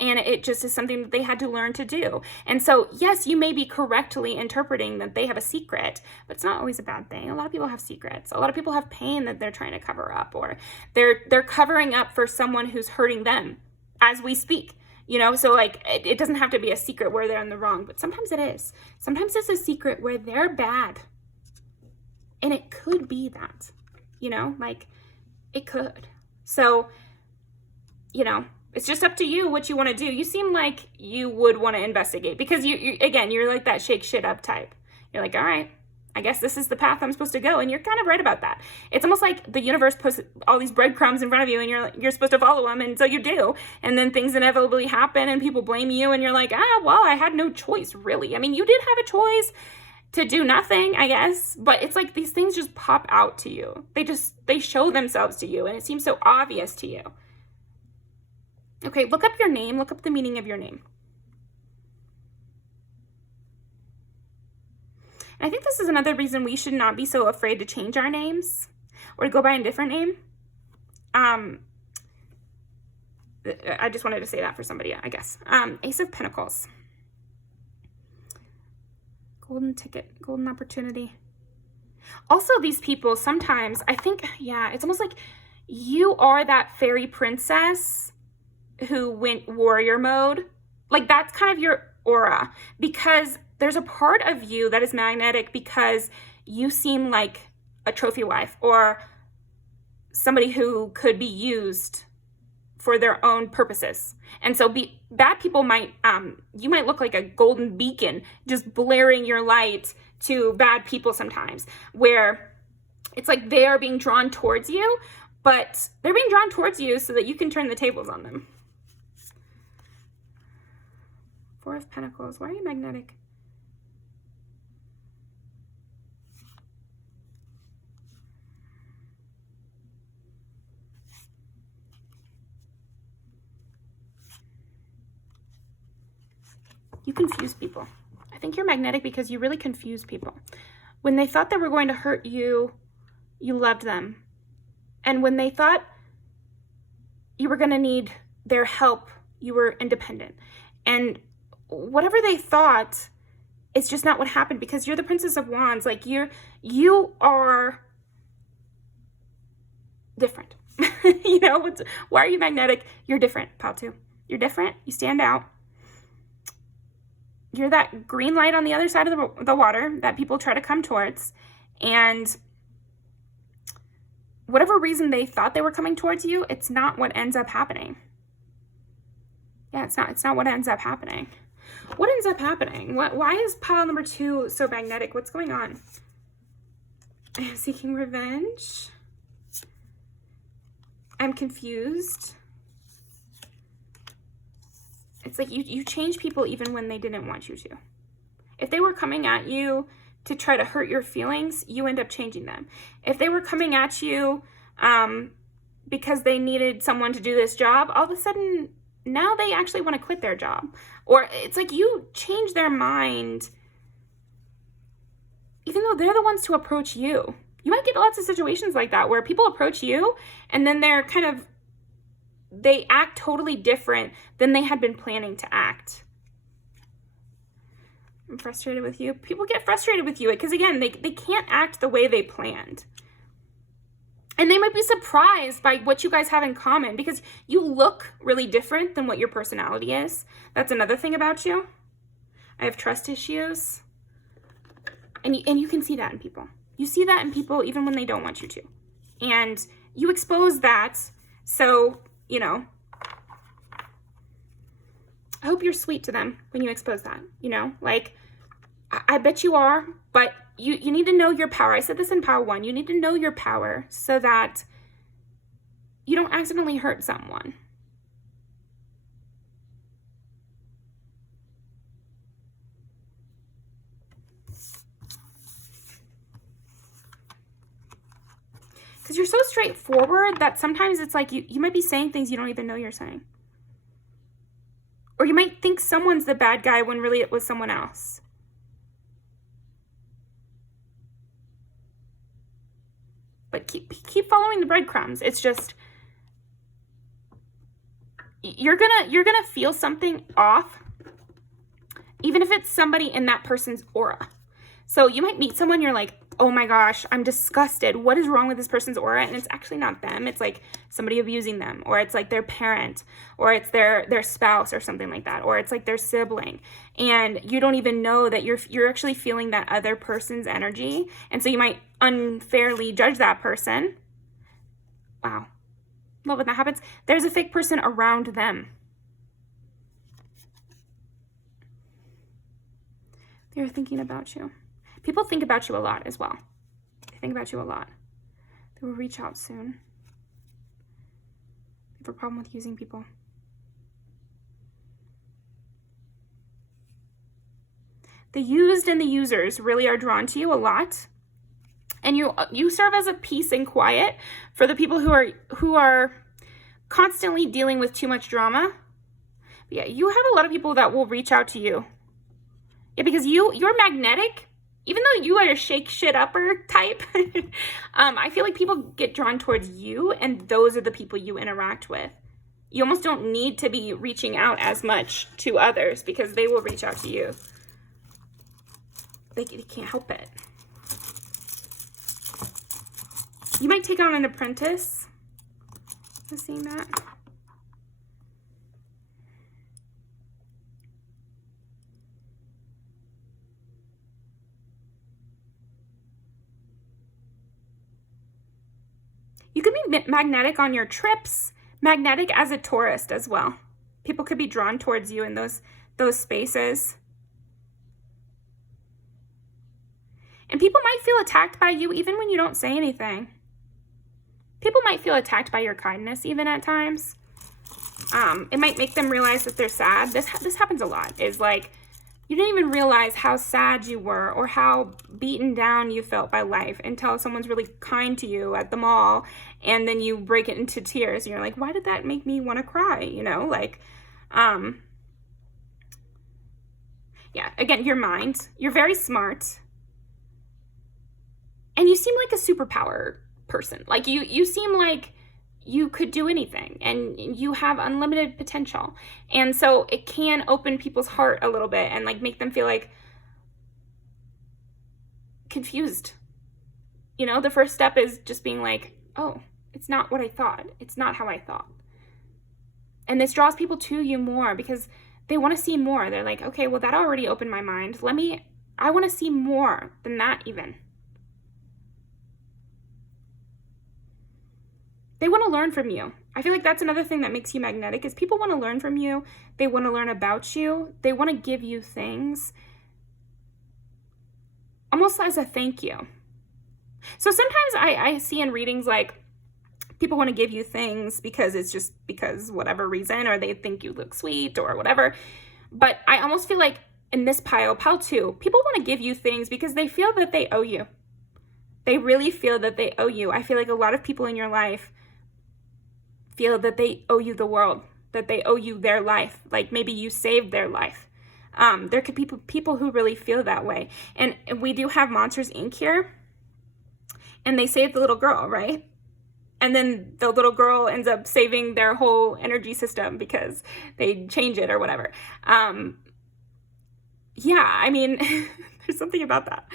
And it just is something that they had to learn to do. And so, yes, you may be correctly interpreting that they have a secret, but it's not always a bad thing. A lot of people have secrets. A lot of people have pain that they're trying to cover up, or they're covering up for someone who's hurting them as we speak. So like it doesn't have to be a secret where they're in the wrong, but sometimes it is. Sometimes it's a secret where they're bad. And it could be that, like it could. So, it's just up to you what you want to do. You seem like you would want to investigate, because you're like that shake shit up type. You're like, all right, I guess this is the path I'm supposed to go. And you're kind of right about that. It's almost like the universe puts all these breadcrumbs in front of you and you're supposed to follow them. And so you do. And then things inevitably happen and people blame you. And you're like, well, I had no choice, really. I mean, you did have a choice to do nothing, I guess. But it's like these things just pop out to you. They show themselves to you. And it seems so obvious to you. Okay, look up your name. Look up the meaning of your name. And I think this is another reason we should not be so afraid to change our names or to go by a different name. I just wanted to say that for somebody, I guess. Ace of Pentacles. Golden ticket, golden opportunity. Also, these people sometimes, I think, it's almost like you are that fairy princess who went warrior mode. Like that's kind of your aura, because there's a part of you that is magnetic because you seem like a trophy wife or somebody who could be used for their own purposes. And so bad people might, you might look like a golden beacon just blaring your light to bad people sometimes, where it's like they are being drawn towards you, but they're being drawn towards you so that you can turn the tables on them. Four of Pentacles. Why are you magnetic? You confuse people. I think you're magnetic because you really confuse people. When they thought they were going to hurt you, you loved them. And when they thought you were going to need their help, you were independent. And whatever they thought, it's just not what happened, because you're the Princess of Wands. Like you are different. Why are you magnetic? You're different, Patu. You're different. You stand out. You're that green light on the other side of the water that people try to come towards. And whatever reason they thought they were coming towards you, it's not what ends up happening. Yeah, it's not what ends up happening. What ends up happening? Why is pile number 2 so magnetic? What's going on? I am seeking revenge. I'm confused. It's like you change people even when they didn't want you to. If they were coming at you to try to hurt your feelings, you end up changing them. If they were coming at you because they needed someone to do this job, all of a sudden, now they actually want to quit their job. Or it's like you change their mind, even though they're the ones to approach you. You might get lots of situations like that where people approach you and then they act totally different than they had been planning to act. I'm frustrated with you. People get frustrated with you because, again, they can't act the way they planned. And they might be surprised by what you guys have in common because you look really different than what your personality is. That's another thing about you. I have trust issues. And you can see that in people. You see that in people even when they don't want you to. And you expose that. So, you know, I hope you're sweet to them when you expose that, you know, like I bet you are, but you need to know your power. I said this in pile 1. You need to know your power so that you don't accidentally hurt someone. Because you're so straightforward that sometimes it's like you might be saying things you don't even know you're saying. Or you might think someone's the bad guy when really it was someone else. But keep following the breadcrumbs. It's just you're gonna feel something off, even if it's somebody in that person's aura. So you might meet someone, you're like, oh my gosh, I'm disgusted. What is wrong with this person's aura? And it's actually not them. It's like somebody abusing them, or it's like their parent, or it's their spouse or something like that, or it's like their sibling. And you don't even know that you're actually feeling that other person's energy. And so you might unfairly judge that person. Wow. Love when that happens. There's a fake person around them. They're thinking about you. People think about you a lot as well. They think about you a lot. They will reach out soon. They have a problem with using people. The used and the users really are drawn to you a lot. And you serve as a peace and quiet for the people who are constantly dealing with too much drama. But yeah, you have a lot of people that will reach out to you. Yeah, because you're magnetic. Even though you are a shake shit upper type, I feel like people get drawn towards you, and those are the people you interact with. You almost don't need to be reaching out as much to others because they will reach out to you. They can't help it. You might take on an apprentice. I'm seeing that. You could be magnetic on your trips, magnetic as a tourist as well. People could be drawn towards you in those spaces. And people might feel attacked by you even when you don't say anything. People might feel attacked by your kindness even at times. It might make them realize that they're sad. This happens a lot. Is like, you didn't even realize how sad you were or how beaten down you felt by life until someone's really kind to you at the mall, and then you break it into tears and you're like, why did that make me want to cry? You know, like, yeah, again, your mind, you're very smart, and you seem like a superpower person. Like you seem like you could do anything and you have unlimited potential. And so it can open people's heart a little bit and like make them feel like confused. You know, the first step is just being like, oh, it's not what I thought. It's not how I thought. And this draws people to you more because they want to see more. They're like, okay, well, that already opened my mind. I want to see more than that even. They want to learn from you. I feel like that's another thing that makes you magnetic, is people want to learn from you. They want to learn about you. They want to give you things almost as a thank you. So sometimes I see in readings like people want to give you things because it's just because whatever reason, or they think you look sweet or whatever. But I almost feel like in this pile 2, people want to give you things because they feel that they owe you. They really feel that they owe you. I feel like a lot of people in your life feel that they owe you the world, that they owe you their life. Like maybe you saved their life. There could be people who really feel that way. And we do have Monsters Inc. here. And they saved the little girl, right? And then the little girl ends up saving their whole energy system because they change it or whatever. Yeah, I mean, there's something about that.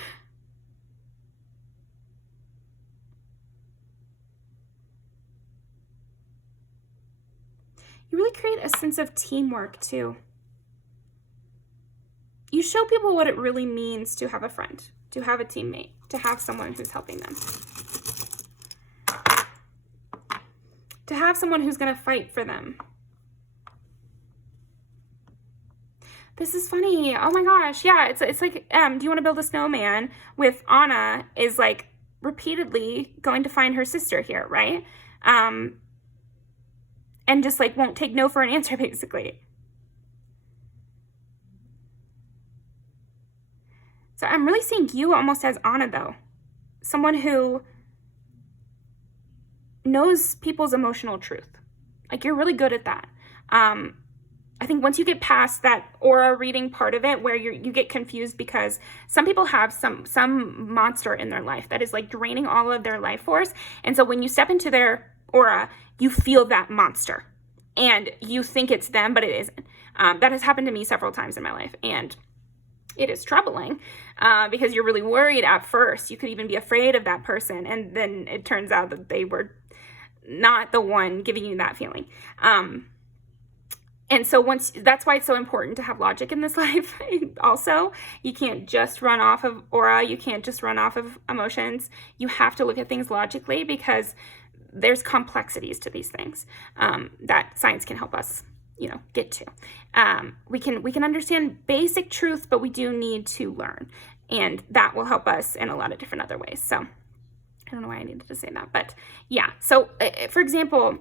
You really create a sense of teamwork too. You show people what it really means to have a friend, to have a teammate, to have someone who's helping them. To have someone who's going to fight for them. This is funny. Oh my gosh. Yeah, it's like, do you want to build a snowman? With Anna is like repeatedly going to find her sister here, right? And just like won't take no for an answer, basically. So I'm really seeing you almost as Anna, though. Someone who knows people's emotional truth. Like, you're really good at that. I think once you get past that aura reading part of it, where you get confused because some people have some monster in their life that is like draining all of their life force. And so when you step into their aura, you feel that monster and you think it's them, but it isn't. That has happened to me several times in my life. And it is troubling because you're really worried at first. You could even be afraid of that person. And then it turns out that they were not the one giving you that feeling. And so that's why it's so important to have logic in this life. Also, you can't just run off of aura. You can't just run off of emotions. You have to look at things logically because there's complexities to these things that science can help us, get to. We can understand basic truth, but we do need to learn, and that will help us in a lot of different other ways. So I don't know why I needed to say that, but yeah. So for example,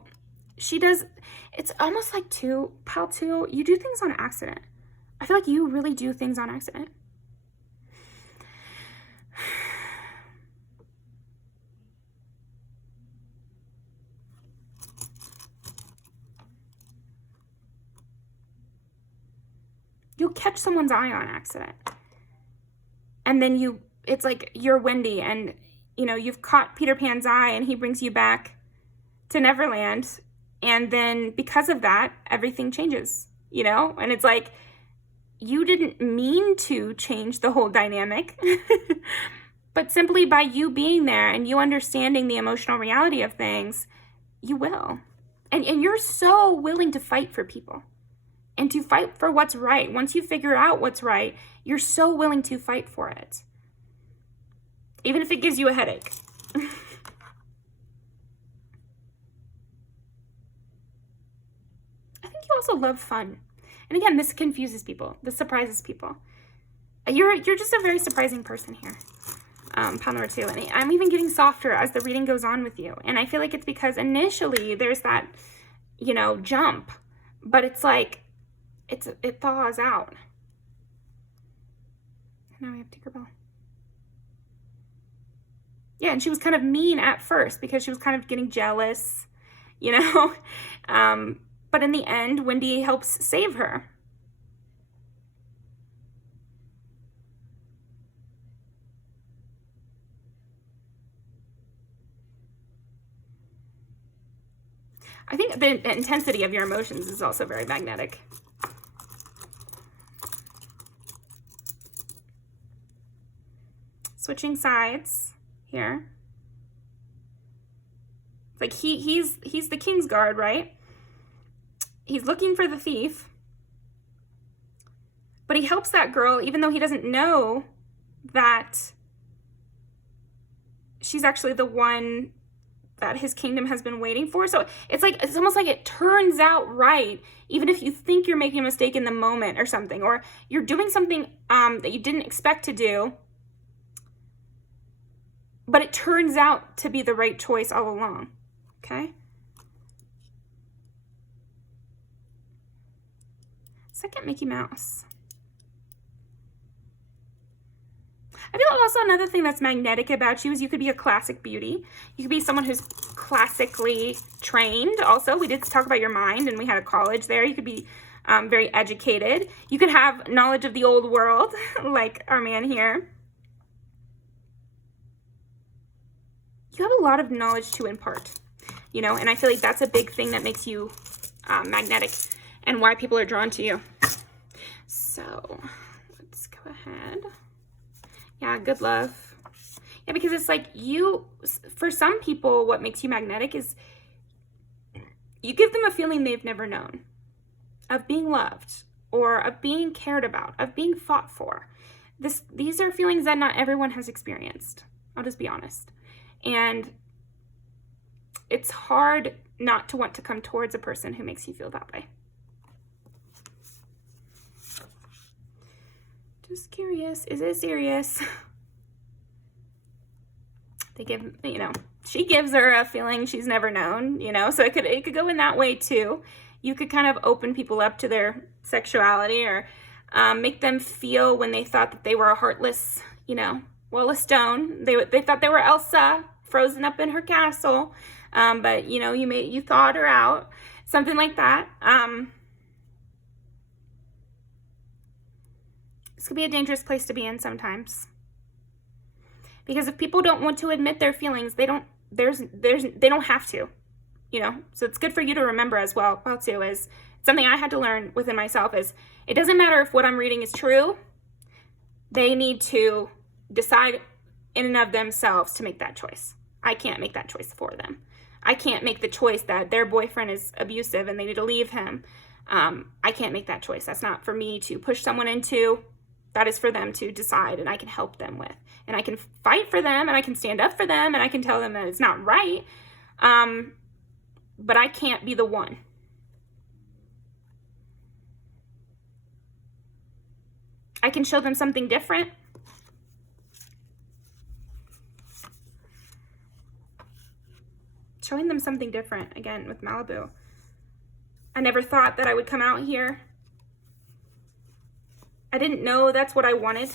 she does, it's almost like pile 2, you do things on accident. I feel like you really do things on accident. You'll catch someone's eye on accident. And then it's like you're Wendy and, you've caught Peter Pan's eye and he brings you back to Neverland. And then because of that, everything changes, And it's like, you didn't mean to change the whole dynamic. But simply by you being there and you understanding the emotional reality of things, you will. And you're so willing to fight for people. And to fight for what's right. Once you figure out what's right, you're so willing to fight for it. Even if it gives you a headache. I think you also love fun. And again, this confuses people. This surprises people. You're just a very surprising person here. Pile number 2. And I'm even getting softer as the reading goes on with you. And I feel like it's because initially there's that, jump. But it's like, it thaws out. Now we have Tinkerbell. Yeah, and she was kind of mean at first because she was kind of getting jealous, But in the end, Wendy helps save her. I think the intensity of your emotions is also very magnetic. Switching sides here. Like he's the King's Guard, right? He's looking for the thief. But he helps that girl even though he doesn't know that she's actually the one that his kingdom has been waiting for. So it's like, it's almost like it turns out right, even if you think you're making a mistake in the moment or something, or you're doing something that you didn't expect to do, but it turns out to be the right choice all along, okay? Second Mickey Mouse. I feel like also another thing that's magnetic about you is you could be a classic beauty. You could be someone who's classically trained. Also, we did talk about your mind, and we had a college there. You could be very educated. You could have knowledge of the old world, like our man here. You have a lot of knowledge to impart, you know, and I feel like that's a big thing that makes you magnetic and why people are drawn to you. So let's go ahead. Yeah, good love. Yeah, because it's like you, for some people, what makes you magnetic is you give them a feeling they've never known of being loved or of being cared about, of being fought for. These are feelings that not everyone has experienced. I'll just be honest. And it's hard not to want to come towards a person who makes you feel that way. Just curious, is it serious? They give, you know, she gives her a feeling she's never known, you know, so it could go in that way too. You could kind of open people up to their sexuality, or make them feel when they thought that they were a heartless, you know, well, a stone. They thought they were Elsa, frozen up in her castle, but you know, you thawed her out, something like that. This could be a dangerous place to be in sometimes, because if people don't want to admit their feelings, they don't have to, you know. So it's good for you to remember as well too, is something I had to learn within myself, is it doesn't matter if what I'm reading is true. They need to decide in and of themselves to make that choice. I can't make that choice for them. I can't make the choice that their boyfriend is abusive and they need to leave him. I can't make that choice. That's not for me to push someone into. That is for them to decide, and I can help them with. And I can fight for them, and I can stand up for them, and I can tell them that it's not right. But I can't be the one. I can show them something different. Showing them something different, again, with Malibu. I never thought that I would come out here. I didn't know that's what I wanted.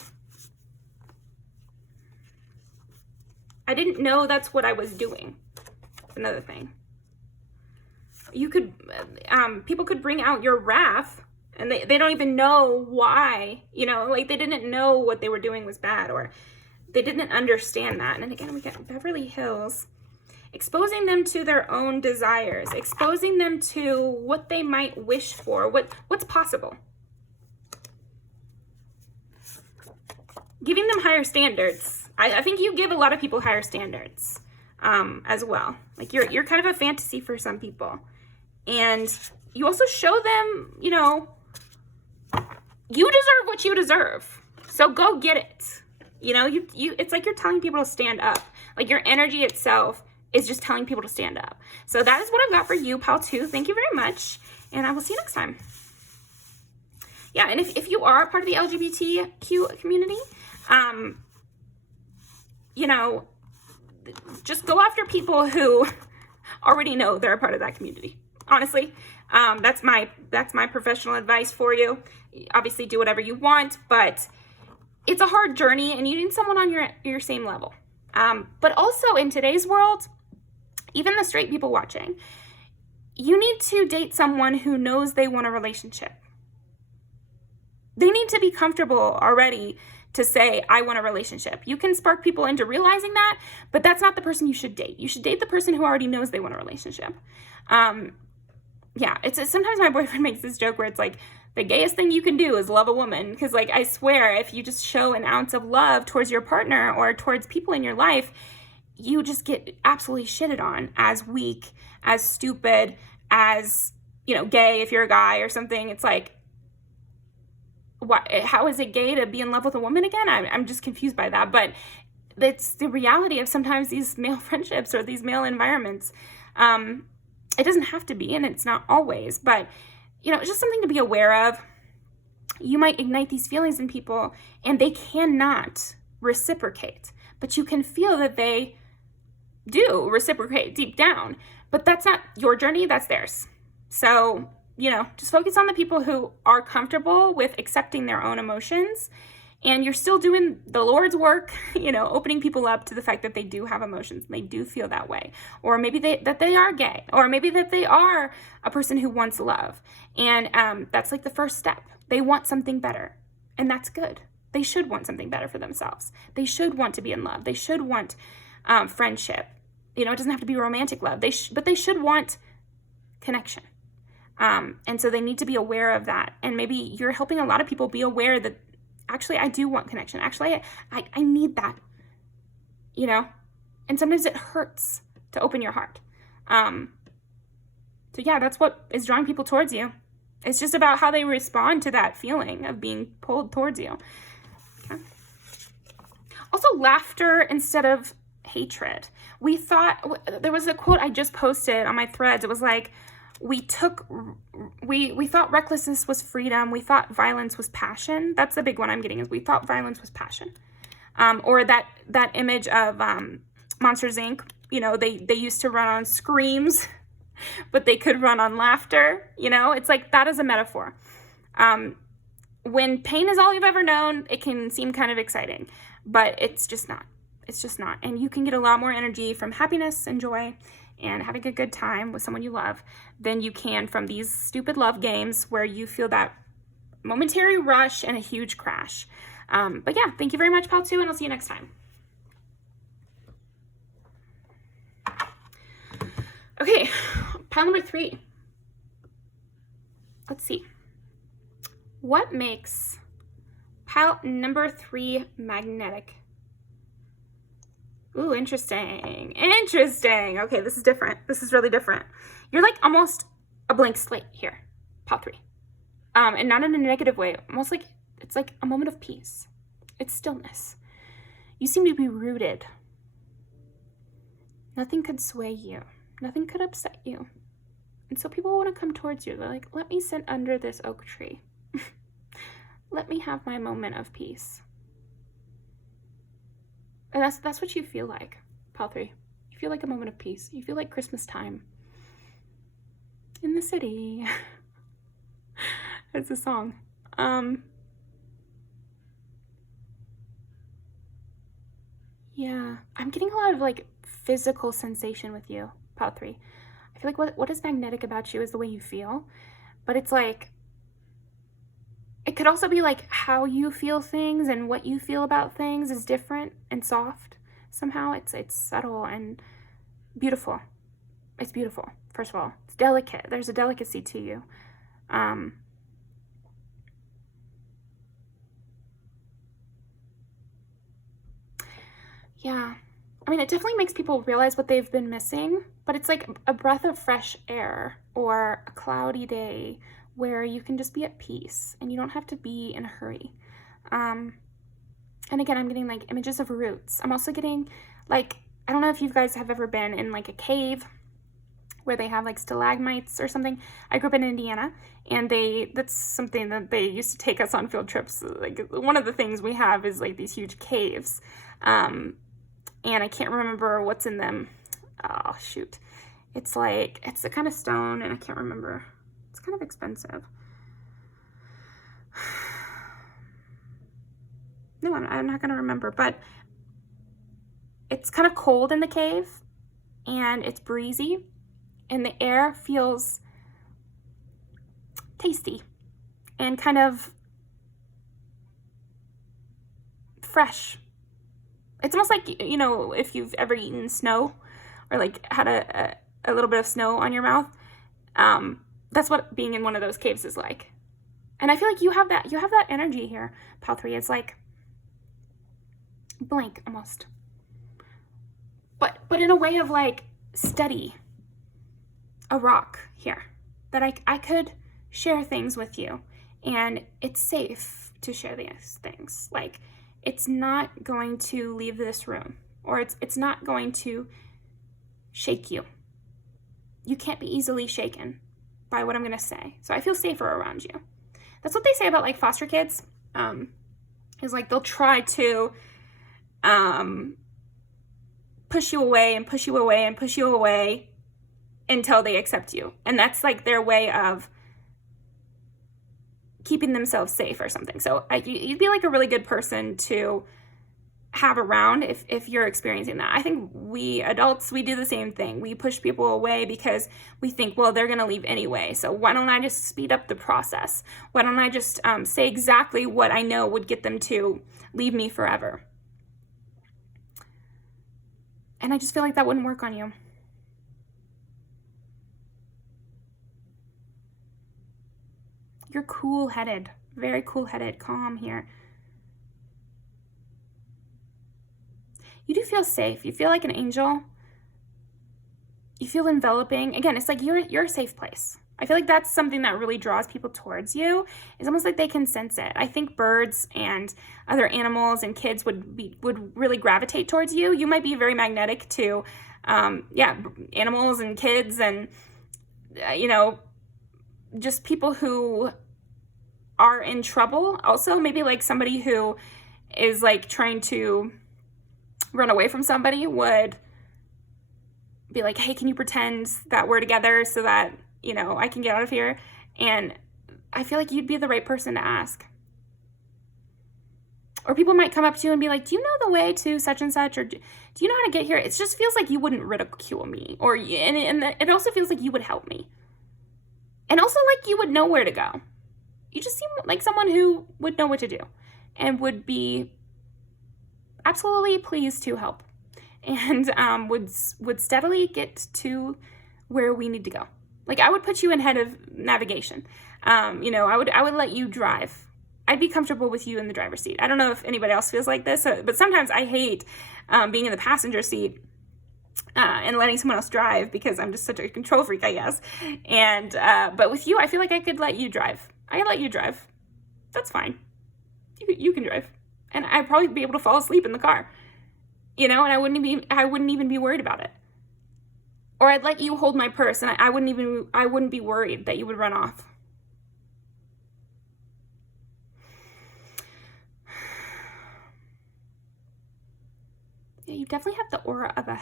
I didn't know that's what I was doing. That's another thing. You could, people could bring out your wrath, and they don't even know why, you know, like they didn't know what they were doing was bad, or they didn't understand that. And then again, we got Beverly Hills. Exposing them to their own desires, exposing them to what they might wish for, what's possible. Giving them higher standards. I think you give a lot of people higher standards as well. Like you're kind of a fantasy for some people. And you also show them, you know, you deserve what you deserve. So go get it. You know, it's like you're telling people to stand up. Like your energy itself is just telling people to stand up. So that is what I've got for you, Pal 2. Thank you very much. And I will see you next time. Yeah, and if you are a part of the LGBTQ community, you know, just go after people who already know they're a part of that community. Honestly, that's my professional advice for you. Obviously, do whatever you want, but it's a hard journey, and you need someone on your same level. But also in today's world, even the straight people watching, you need to date someone who knows they want a relationship. They need to be comfortable already to say, I want a relationship. You can spark people into realizing that, but that's not the person you should date. You should date the person who already knows they want a relationship. Yeah, sometimes my boyfriend makes this joke where it's like, the gayest thing you can do is love a woman. Because like, I swear, if you just show an ounce of love towards your partner or towards people in your life, you just get absolutely shitted on as weak, as stupid, as, you know, gay if you're a guy or something. It's like, what? How is it gay to be in love with a woman again? I'm just confused by that. But it's the reality of sometimes these male friendships or these male environments. It doesn't have to be, and it's not always, but it's just something to be aware of. You might ignite these feelings in people and they cannot reciprocate, but you can feel that they do reciprocate deep down, but that's not your journey, that's theirs. So, just focus on the people who are comfortable with accepting their own emotions, and you're still doing the Lord's work, opening people up to the fact that they do have emotions and they do feel that way. Or maybe that they are gay, or maybe that they are a person who wants love. And that's like the first step. They want something better, and that's good. They should want something better for themselves. They should want to be in love. They should want friendship. It doesn't have to be romantic love. But they should want connection. And so they need to be aware of that. And maybe you're helping a lot of people be aware that, actually, I do want connection. Actually, I need that, and sometimes it hurts to open your heart. So yeah, that's what is drawing people towards you. It's just about how they respond to that feeling of being pulled towards you. Okay. Also, laughter instead of hatred. We thought, there was a quote I just posted on my threads. It was like, we thought recklessness was freedom. We thought violence was passion. That's the big one I'm getting, is we thought violence was passion. Or that image of Monsters, Inc. They used to run on screams, but they could run on laughter. It's like, that is a metaphor. When pain is all you've ever known, it can seem kind of exciting, but it's just not. It's just not. And you can get a lot more energy from happiness and joy and having a good time with someone you love than you can from these stupid love games where you feel that momentary rush and a huge crash. But yeah, thank you very much, Pal 2, and I'll see you next time. Okay, pile number 3. Let's see. What makes pile number 3 magnetic? Ooh, interesting. Interesting. Okay, this is different. This is really different. You're like almost a blank slate here, pile 3. And not in a negative way. Almost like it's like a moment of peace. It's stillness. You seem to be rooted. Nothing could sway you. Nothing could upset you. And so people want to come towards you. They're like, let me sit under this oak tree. Let me have my moment of peace. And that's what you feel like, pile 3. You feel like a moment of peace. You feel like Christmas time in the city. It's a song. Yeah, I'm getting a lot of like physical sensation with you, pile 3. I feel like what is magnetic about you is the way you feel, but it's like, it could also be like how you feel things and what you feel about things is different and soft. Somehow it's subtle and beautiful. It's beautiful, first of all. It's delicate. There's a delicacy to you. Yeah. I mean, it definitely makes people realize what they've been missing, but it's like a breath of fresh air or a cloudy day where you can just be at peace and you don't have to be in a hurry. And again, I'm getting like images of roots. I'm also getting like, I don't know if you guys have ever been in like a cave where they have like stalagmites or something. I grew up in Indiana, and that's something that they used to take us on field trips. Like one of the things we have is like these huge caves. And I can't remember what's in them. Oh, shoot. It's a kind of stone, and I can't remember. It's kind of expensive. No, I'm not going to remember, but it's kind of cold in the cave, and it's breezy, and the air feels tasty and kind of fresh. It's almost like, if you've ever eaten snow or like had a little bit of snow on your mouth, that's what being in one of those caves is like. And I feel like you have that energy here, pile 3. It's like blank almost. But in a way of like steady, a rock here, that I could share things with you, and it's safe to share these things. Like, it's not going to leave this room, or it's not going to shake you. You can't be easily shaken by what I'm going to say. So I feel safer around you. That's what they say about like foster kids. Is like they'll try to push you away and push you away and push you away until they accept you. And that's like their way of keeping themselves safe or something. So you'd be like a really good person to have around if you're experiencing that. I think we adults, we do the same thing. We push people away because we think, well, they're going to leave anyway. So why don't I just speed up the process? Why don't I just say exactly what I know would get them to leave me forever? And I just feel like that wouldn't work on you. You're cool-headed, very cool-headed, calm here. You do feel safe. You feel like an angel. You feel enveloping. Again, it's like you're a safe place. I feel like that's something that really draws people towards you. It's almost like they can sense it. I think birds and other animals and kids would really gravitate towards you. You might be very magnetic to, animals and kids and, just people who are in trouble. Also, maybe like somebody who is like trying to run away from somebody would be like, hey, can you pretend that we're together so that, I can get out of here? And I feel like you'd be the right person to ask. Or people might come up to you and be like, do you know the way to such and such? Or do you know how to get here? It just feels like you wouldn't ridicule me. And it also feels like you would help me. And also like you would know where to go. You just seem like someone who would know what to do and would be absolutely pleased to help and would steadily get to where we need to go. Like I would put you in head of navigation. I would let you drive. I'd be comfortable with you in the driver's seat. I don't know if anybody else feels like this, but sometimes I hate being in the passenger seat and letting someone else drive because I'm just such a control freak, I guess. And but with you, I feel like I could let you drive. I could let you drive. That's fine. You can drive. And I'd probably be able to fall asleep in the car, and I wouldn't even be worried about it. Or I'd let you hold my purse, and I wouldn't be worried that you would run off. Yeah, you definitely have the aura of a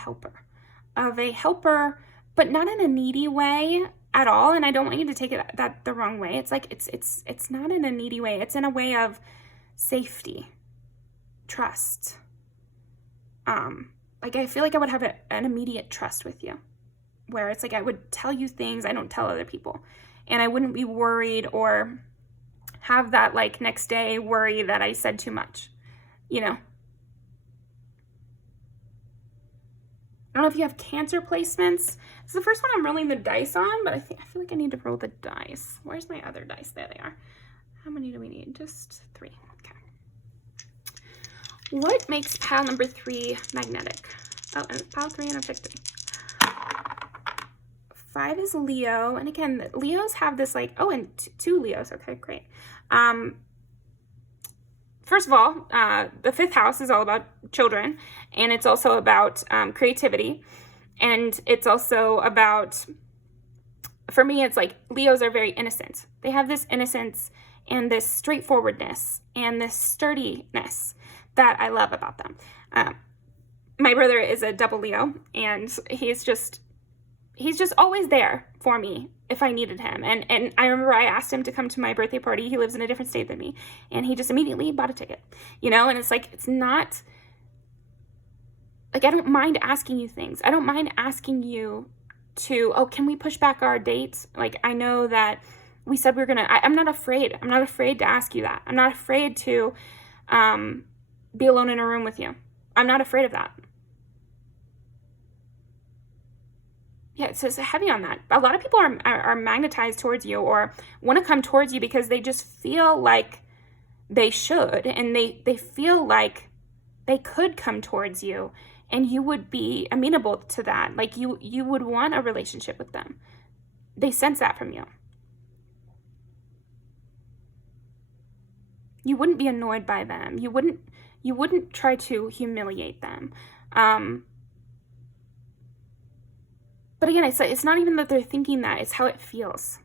helper, but not in a needy way at all. And I don't want you to take it that the wrong way. It's like it's not in a needy way. It's in a way of safety. Trust. Like I feel like I would have an immediate trust with you, where it's like I would tell you things I don't tell other people, and I wouldn't be worried or have that like next day worry that I said too much, I don't know if you have Cancer placements. It's the first one I'm rolling the dice on, but I feel like I need to roll the dice. Where's my other dice? There they are. How many do we need? Just 3. Okay. What makes pile number 3 magnetic? Oh, and it's pile 3 and I picked 3. 5 is Leo. And again, Leos have this like, and 2 Leos. Okay, great. First of all, the 5th house is all about children, and it's also about creativity, and it's also about, for me, it's like Leos are very innocent. They have this innocence and this straightforwardness and this sturdiness that I love about them. My brother is a double Leo, and he's just always there for me if I needed him. And I remember I asked him to come to my birthday party. He lives in a different state than me, and he just immediately bought a ticket, and it's like, it's not like, I don't mind asking you things. I don't mind asking you to, can we push back our date? Like, I know that we said we were gonna, I'm not afraid. I'm not afraid to ask you that. I'm not afraid to be alone in a room with you. I'm not afraid of that. Yeah, it's just heavy on that. A lot of people are magnetized towards you or want to come towards you because they just feel like they should, and they feel like they could come towards you and you would be amenable to that. Like you would want a relationship with them. They sense that from you. You wouldn't be annoyed by them. You wouldn't You wouldn't try to humiliate them. But again, it's not even that they're thinking that, it's how it feels.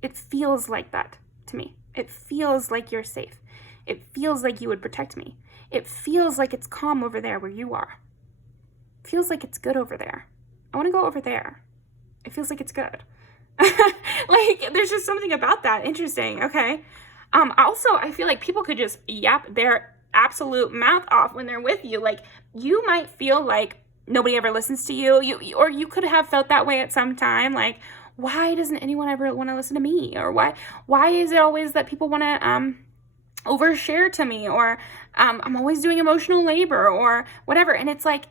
It feels like that to me. It feels like you're safe. It feels like you would protect me. It feels like it's calm over there where you are. It feels like it's good over there. I want to go over there. It feels like it's good. Like, there's just something about that. Interesting. Okay. Also, I feel like people could just yap their absolute mouth off when they're with you. Like, you might feel like nobody ever listens to you. Or you could have felt that way at some time. Like, why doesn't anyone ever want to listen to me? Or why is it always that people want to overshare to me? Or I'm always doing emotional labor or whatever. And it's like,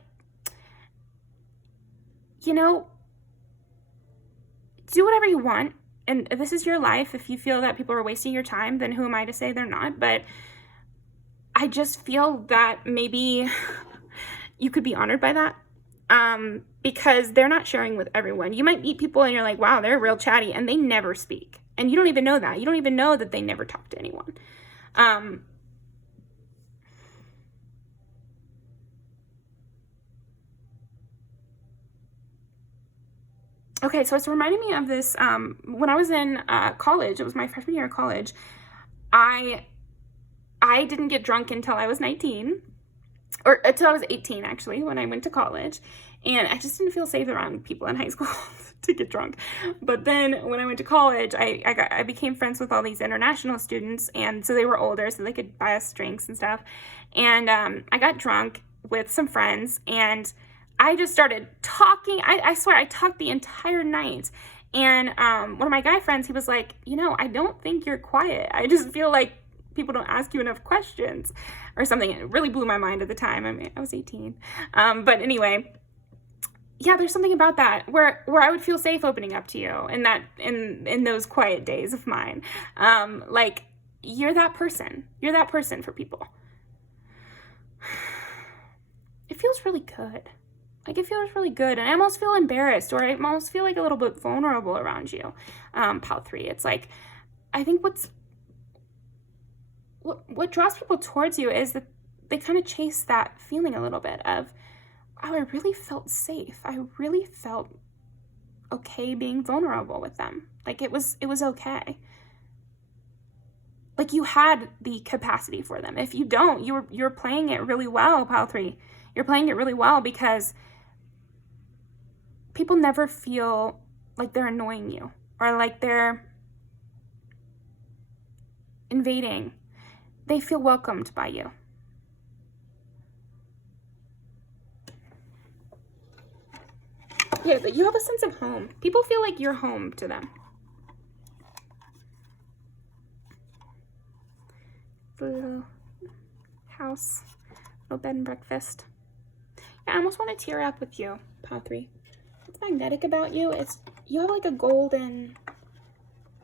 you know, do whatever you want. And this is your life. If you feel that people are wasting your time, then who am I to say they're not? But I just feel that maybe you could be honored by that. Because they're not sharing with everyone. You might meet people and you're like, wow, they're real chatty, and they never speak. And you don't even know that. You don't even know that they never talk to anyone. Okay, so it's reminding me of this, when I was in college, it was my freshman year of college, I didn't get drunk until I was 19, or until I was 18, actually, when I went to college, and I just didn't feel safe around people in high school to get drunk. But then when I went to college, I became friends with all these international students, and so they were older, so they could buy us drinks and stuff, and I got drunk with some friends, and I just started talking. I swear, I talked the entire night. And one of my guy friends, he was like, you know, I don't think you're quiet. I just feel like people don't ask you enough questions or something. It really blew my mind at the time. I mean, I was 18. But anyway, yeah, there's something about that where I would feel safe opening up to you in those quiet days of mine. Like, you're that person. You're that person for people. It feels really good. Like, it feels really good, and I almost feel embarrassed, or I almost feel like a little bit vulnerable around you, Pal 3. It's like, I think what draws people towards you is that they kind of chase that feeling a little bit of, wow, I really felt safe. I really felt okay being vulnerable with them. Like, it was okay. Like, you had the capacity for them. If you don't, you're playing it really well, Pal 3. You're playing it really well because people never feel like they're annoying you or like they're invading. They feel welcomed by you. Yeah, you have a sense of home. People feel like you're home to them. The little house, little bed and breakfast. Yeah, I almost want to tear up with you, Pal 3. What's magnetic about you is you have like a golden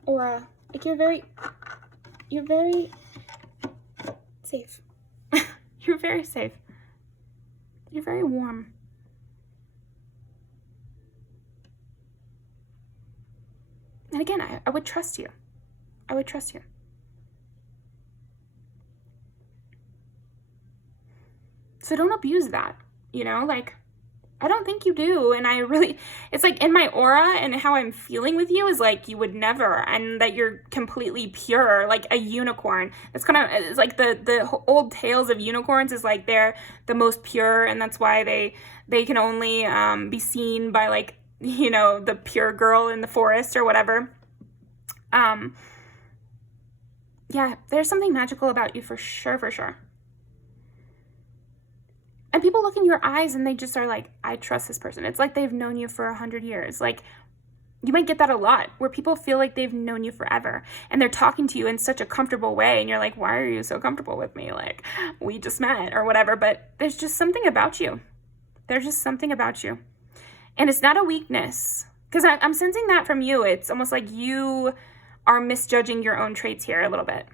aura. Like, you're very safe. You're very safe. You're very warm. And again, I would trust you. I would trust you. So don't abuse that, you know? Like, I don't think you do, and it's like in my aura and how I'm feeling with you is like you would never, and that you're completely pure, like a unicorn. It's like the old tales of unicorns is like they're the most pure, and that's why they can only be seen by, like, you know, the pure girl in the forest or whatever. Yeah, there's something magical about you for sure. And people look in your eyes and they just are like, I trust this person. It's like they've known you for 100 years. Like, you might get that a lot, where people feel like they've known you forever and they're talking to you in such a comfortable way. And you're like, why are you so comfortable with me? Like, we just met or whatever. But there's just something about you. There's just something about you. And it's not a weakness. Because I'm sensing that from you. It's almost like you are misjudging your own traits here a little bit.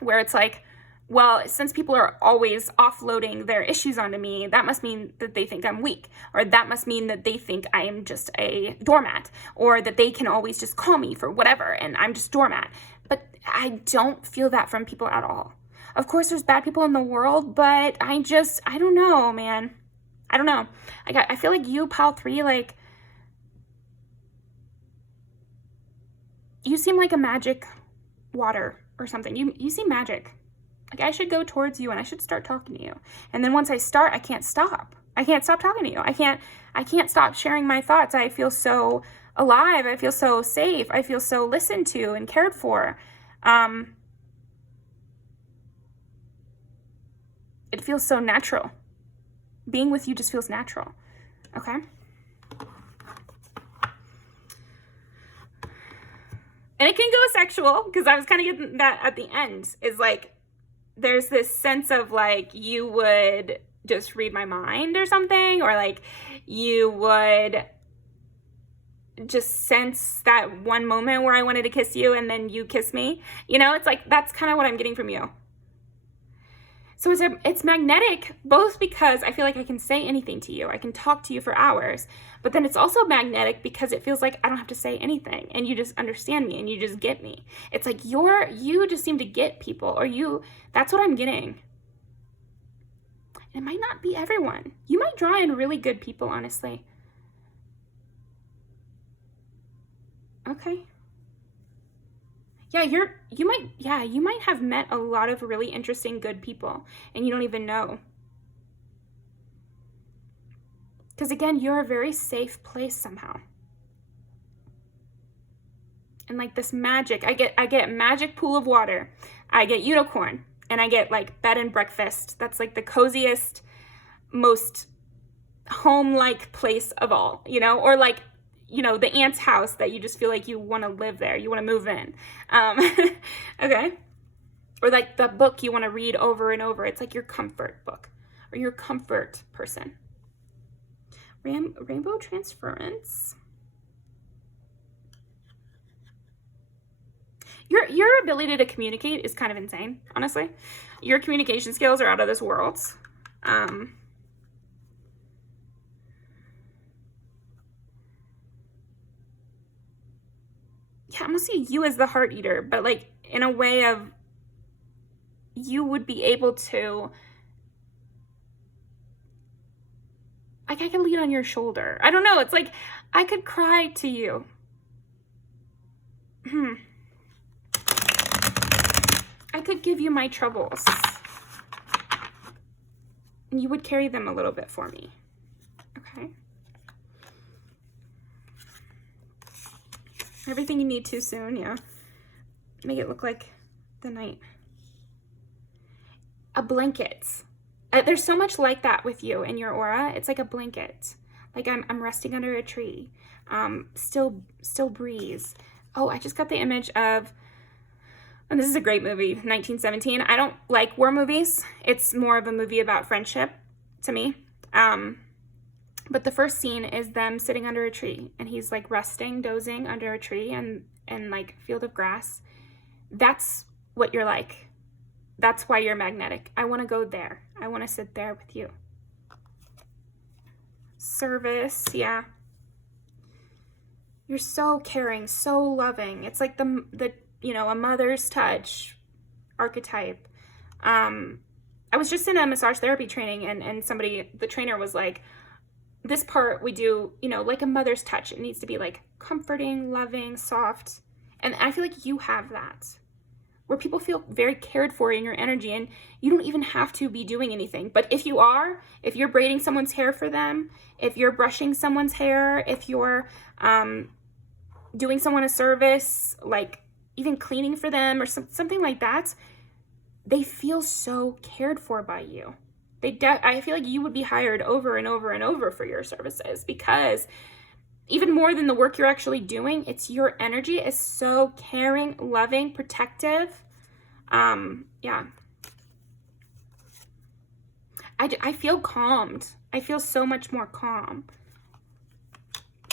Where it's like, well, since people are always offloading their issues onto me, that must mean that they think I'm weak, or that must mean that they think I am just a doormat, or that they can always just call me for whatever and I'm just doormat. But I don't feel that from people at all. Of course, there's bad people in the world, but I don't know, man. I don't know. I feel like you, pile 3, like, you seem like a magic water or something. You seem magic. Like, I should go towards you and I should start talking to you. And then once I start, I can't stop. I can't stop talking to you. I can't stop sharing my thoughts. I feel so alive. I feel so safe. I feel so listened to and cared for. It feels so natural. Being with you just feels natural. Okay? And it can go sexual, because I was kind of getting that at the end, is like, there's this sense of like, you would just read my mind or something, or like you would just sense that one moment where I wanted to kiss you and then you kiss me. You know, it's like, that's kind of what I'm getting from you. So it's magnetic, both because I feel like I can say anything to you. I can talk to you for hours. But then it's also magnetic because it feels like I don't have to say anything. And you just understand me and you just get me. It's like you just seem to get people. Or that's what I'm getting. It might not be everyone. You might draw in really good people, honestly. Okay. Yeah, you might have met a lot of really interesting, good people, and you don't even know. Because again, you're a very safe place somehow. And like this magic, I get magic pool of water, I get unicorn, and I get like bed and breakfast. That's like the coziest, most home-like place of all, you know, or like, you know, the aunt's house that you just feel like you want to live there. You want to move in. Okay. Or like the book you want to read over and over. It's like your comfort book or your comfort person. Rainbow transference. Your ability to communicate is kind of insane, honestly. Your communication skills are out of this world. Yeah, I'm gonna see you as the heart eater, but like in a way of you would be able to, like, I can lean on your shoulder. I don't know. It's like I could cry to you. I could give you my troubles. And you would carry them a little bit for me. Okay. Everything you need too soon, yeah. Make it look like the night. A blanket. There's so much like that with you in your aura. It's like a blanket. Like I'm resting under a tree. Still breeze. Oh, I just got the image of, and this is a great movie, 1917. I don't like war movies. It's more of a movie about friendship to me. But the first scene is them sitting under a tree, and he's like resting, dozing under a tree and like field of grass. That's what you're like. That's why you're magnetic. I want to go there. I want to sit there with you. Service, yeah. You're so caring, so loving. It's like the you know, a mother's touch archetype. I was just in a massage therapy training, and somebody, the trainer was like, this part we do, you know, like a mother's touch. It needs to be like comforting, loving, soft. And I feel like you have that, where people feel very cared for in your energy, and you don't even have to be doing anything. But if you're braiding someone's hair for them, if you're brushing someone's hair, if you're doing someone a service, like even cleaning for them or something like that, they feel so cared for by you. I feel like you would be hired over and over and over for your services, because even more than the work you're actually doing, it's your energy is so caring, loving, protective. Yeah. I feel calmed. I feel so much more calm.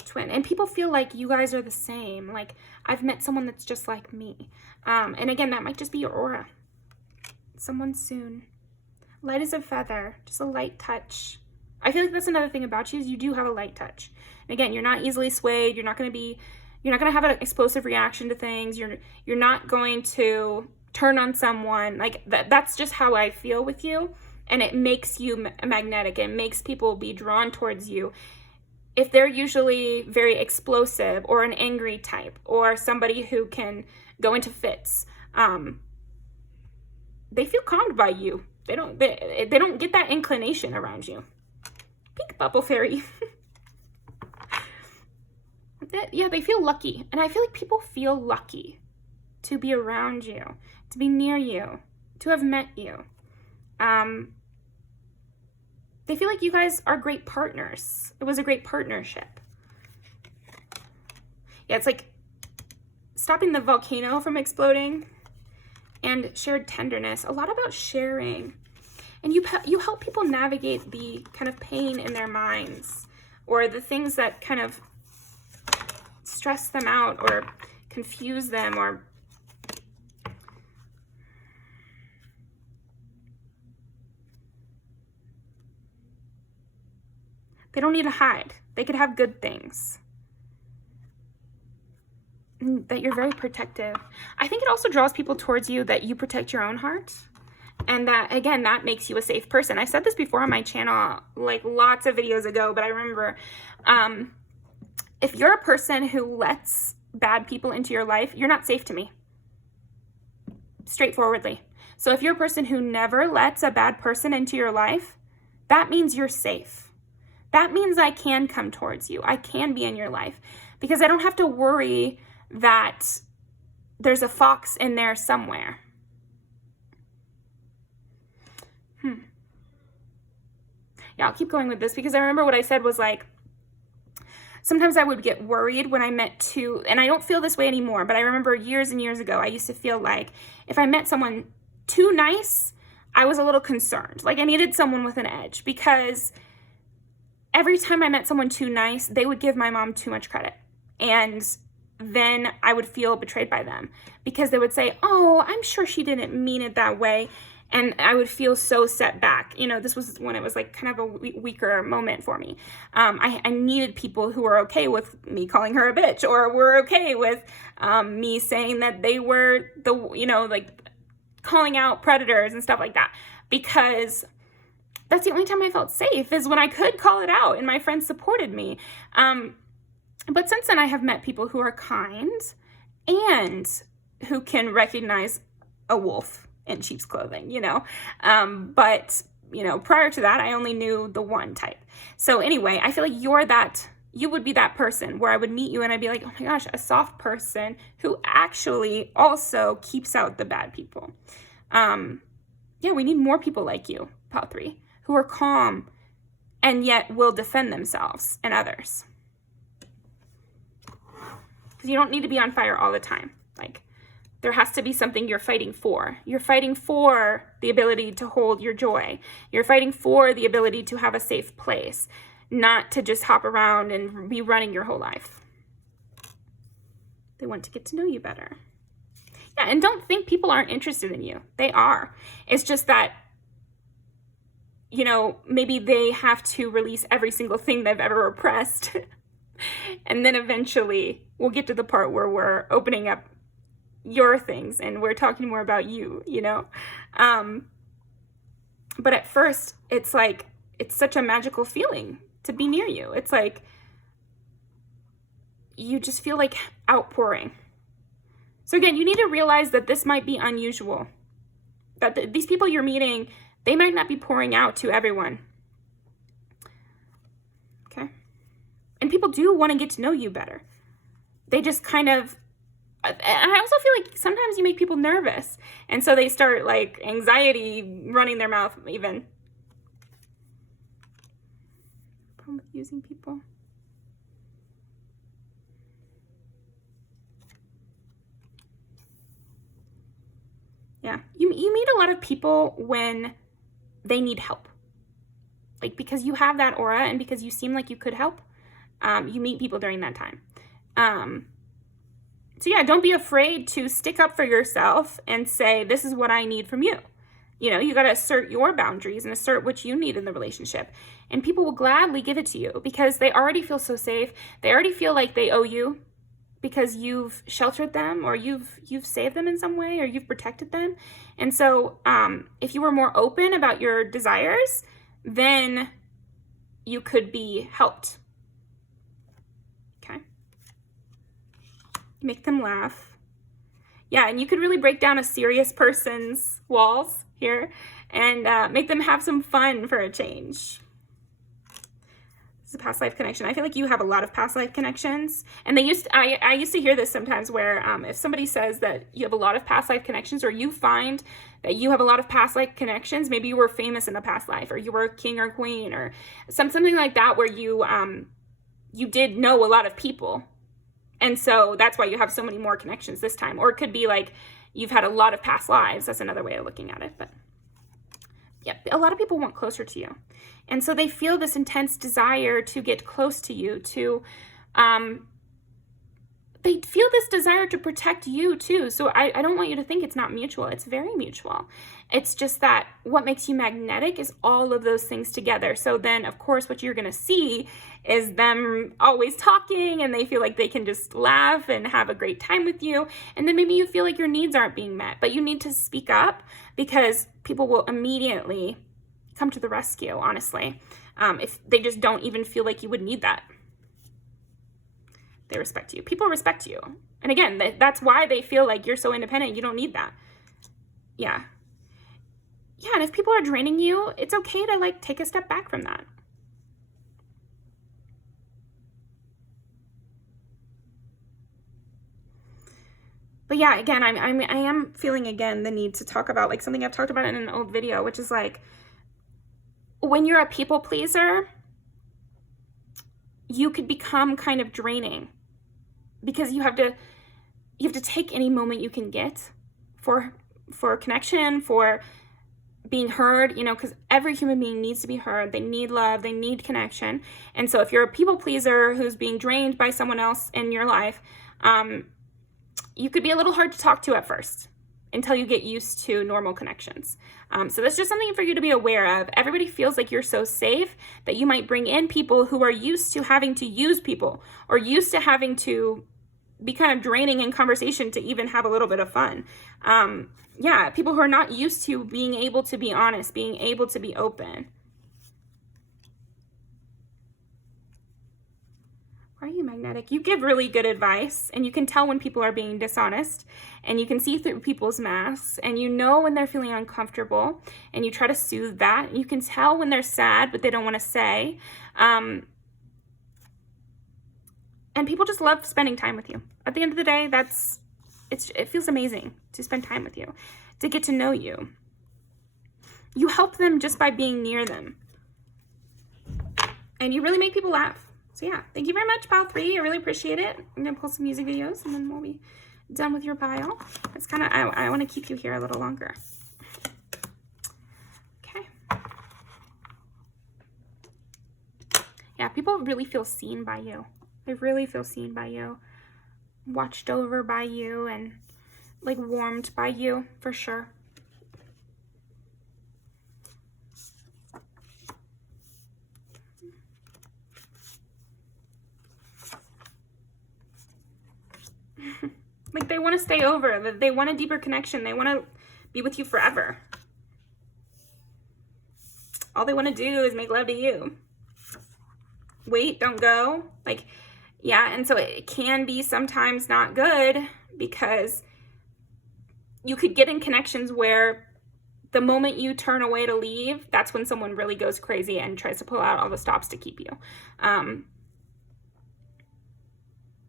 Twin. And people feel like you guys are the same. Like, I've met someone that's just like me. And again, that might just be your aura. Someone soon. Light as a feather, just a light touch. I feel like that's another thing about you, is you do have a light touch. And again, you're not easily swayed. You're not going to have an explosive reaction to things. You're not going to turn on someone. Like that's just how I feel with you. And it makes you magnetic. It makes people be drawn towards you. If they're usually very explosive or an angry type or somebody who can go into fits, they feel calmed by you. They don't get that inclination around you. Pink bubble fairy. Yeah, they feel lucky. And I feel like people feel lucky to be around you, to be near you, to have met you. They feel like you guys are great partners. It was a great partnership. Yeah, it's like stopping the volcano from exploding and shared tenderness. A lot about sharing. And you help people navigate the kind of pain in their minds or the things that kind of stress them out or confuse them or they don't need to hide. They could have good things. That you're very protective. I think it also draws people towards you that you protect your own heart. And that, again, that makes you a safe person. I've said this before on my channel, like lots of videos ago, but I remember if you're a person who lets bad people into your life, you're not safe to me. Straightforwardly. So if you're a person who never lets a bad person into your life, that means you're safe. That means I can come towards you. I can be in your life because I don't have to worry that there's a fox in there somewhere. Yeah, I'll keep going with this because I remember what I said was like, sometimes I would get worried when I met two, and I don't feel this way anymore, but I remember years and years ago, I used to feel like if I met someone too nice, I was a little concerned. Like I needed someone with an edge because every time I met someone too nice, they would give my mom too much credit. And then I would feel betrayed by them because they would say, oh, I'm sure she didn't mean it that way. And I would feel so set back. You know, this was when it was like kind of a weaker moment for me. I needed people who were okay with me calling her a bitch or were okay with me saying that they were like calling out predators and stuff like that. Because that's the only time I felt safe is when I could call it out and my friends supported me. But since then I have met people who are kind and who can recognize a wolf in sheep's clothing, but prior to that, I only knew the one type. So anyway, I feel like you would be that person where I would meet you and I'd be like, oh my gosh, a soft person who actually also keeps out the bad people. Yeah, we need more people like you, Pile 3, who are calm and yet will defend themselves and others. Because you don't need to be on fire all the time. Like, there has to be something you're fighting for. You're fighting for the ability to hold your joy. You're fighting for the ability to have a safe place, not to just hop around and be running your whole life. They want to get to know you better. Yeah, and don't think people aren't interested in you. They are. It's just that, maybe they have to release every single thing they've ever repressed. And then eventually we'll get to the part where we're opening up your things and we're talking more about you, but at first it's like, it's such a magical feeling to be near you. It's like, you just feel like outpouring. So again, you need to realize that this might be unusual, that these people you're meeting, they might not be pouring out to everyone. Okay. And people do want to get to know you better. They just kind of, and I also feel like sometimes you make people nervous. And so they start like anxiety running their mouth even. Problem with using people. Yeah. You meet a lot of people when they need help. Like because you have that aura and because you seem like you could help, you meet people during that time. So yeah, don't be afraid to stick up for yourself and say, this is what I need from you. You got to assert your boundaries and assert what you need in the relationship. And people will gladly give it to you because they already feel so safe. They already feel like they owe you because you've sheltered them, or you've saved them in some way, or you've protected them. And so if you were more open about your desires, then you could be helped. Okay. Make them laugh. Yeah, and you could really break down a serious person's walls here and make them have some fun for a change. This is a past life connection. I feel like you have a lot of past life connections. And I used to hear this sometimes where if somebody says that you have a lot of past life connections, or you find that you have a lot of past life connections, maybe you were famous in a past life, or you were a king or queen, or something like that, where you did know a lot of people. And so that's why you have so many more connections this time. Or it could be like you've had a lot of past lives. That's another way of looking at it. But yeah, a lot of people want closer to you. And so they feel this intense desire to get close to you, they feel this desire to protect you too. So I don't want you to think it's not mutual. It's very mutual. It's just that what makes you magnetic is all of those things together. So then, of course, what you're going to see is them always talking, and they feel like they can just laugh and have a great time with you. And then maybe you feel like your needs aren't being met, but you need to speak up, because people will immediately come to the rescue, honestly, if they just don't even feel like you would need that. They respect you. People respect you. And again, that's why they feel like you're so independent. You don't need that. Yeah. Yeah, and if people are draining you, it's okay to like take a step back from that. But yeah, again, I am feeling again the need to talk about like something I've talked about in an old video, which is like when you're a people pleaser, you could become kind of draining, because you have to take any moment you can get for connection, for being heard, because every human being needs to be heard. They need love, they need connection. And so if you're a people pleaser who's being drained by someone else in your life, you could be a little hard to talk to at first until you get used to normal connections. So that's just something for you to be aware of. Everybody feels like you're so safe that you might bring in people who are used to having to use people, or used to having to be kind of draining in conversation to even have a little bit of fun. Yeah, people who are not used to being able to be honest, being able to be open. Are you magnetic? You give really good advice, and you can tell when people are being dishonest, and you can see through people's masks, and you know when they're feeling uncomfortable, and you try to soothe that. You can tell when they're sad, but they don't want to say. And people just love spending time with you. At the end of the day, it feels amazing to spend time with you, to get to know you. You help them just by being near them. And you really make people laugh. So yeah, thank you very much, pile 3. I really appreciate it. I'm gonna pull some music videos, and then we'll be done with your pile. It's kind of, I want to keep you here a little longer. Okay. Yeah, people really feel seen by you. They really feel seen by you, watched over by you, and like warmed by you, for sure. Like they want to stay over, they want a deeper connection, they want to be with you forever. All they want to do is make love to you. Wait, don't go. Like, yeah, and so it can be sometimes not good, because you could get in connections where the moment you turn away to leave, that's when someone really goes crazy and tries to pull out all the stops to keep you.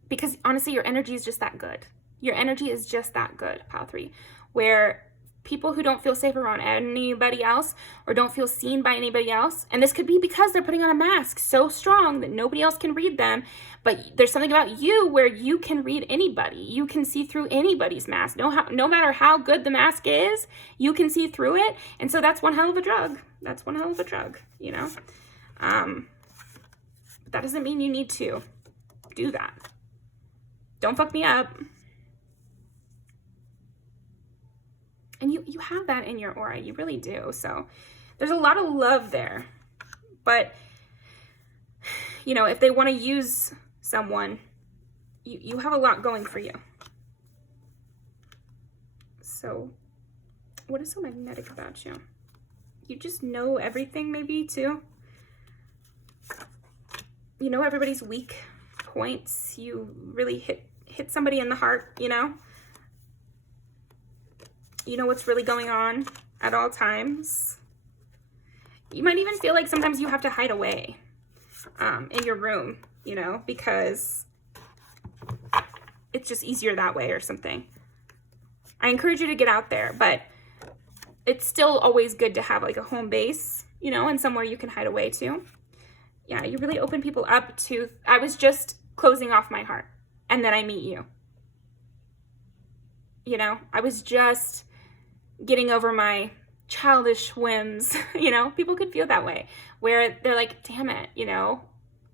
Because honestly, your energy is just that good. Your energy is just that good, pile 3, where people who don't feel safe around anybody else, or don't feel seen by anybody else, and this could be because they're putting on a mask so strong that nobody else can read them, but there's something about you where you can read anybody. You can see through anybody's mask. No matter how good the mask is, you can see through it, and so that's one hell of a drug. That's one hell of a drug, But that doesn't mean you need to do that. Don't fuck me up. And you have that in your aura. You really do. So there's a lot of love there. But, if they want to use someone, you have a lot going for you. So what is so magnetic about you? You just know everything, maybe, too. You know everybody's weak points. You really hit somebody in the heart, you know? You know what's really going on at all times. You might even feel like sometimes you have to hide away in your room, you know, because it's just easier that way or something. I encourage you to get out there, but it's still always good to have like a home base, you know, and somewhere you can hide away to. Yeah, you really open people up to, I was just closing off my heart and then I meet you. You know, I was just getting over my childish whims, you know, people could feel that way, where they're like, damn it, you know,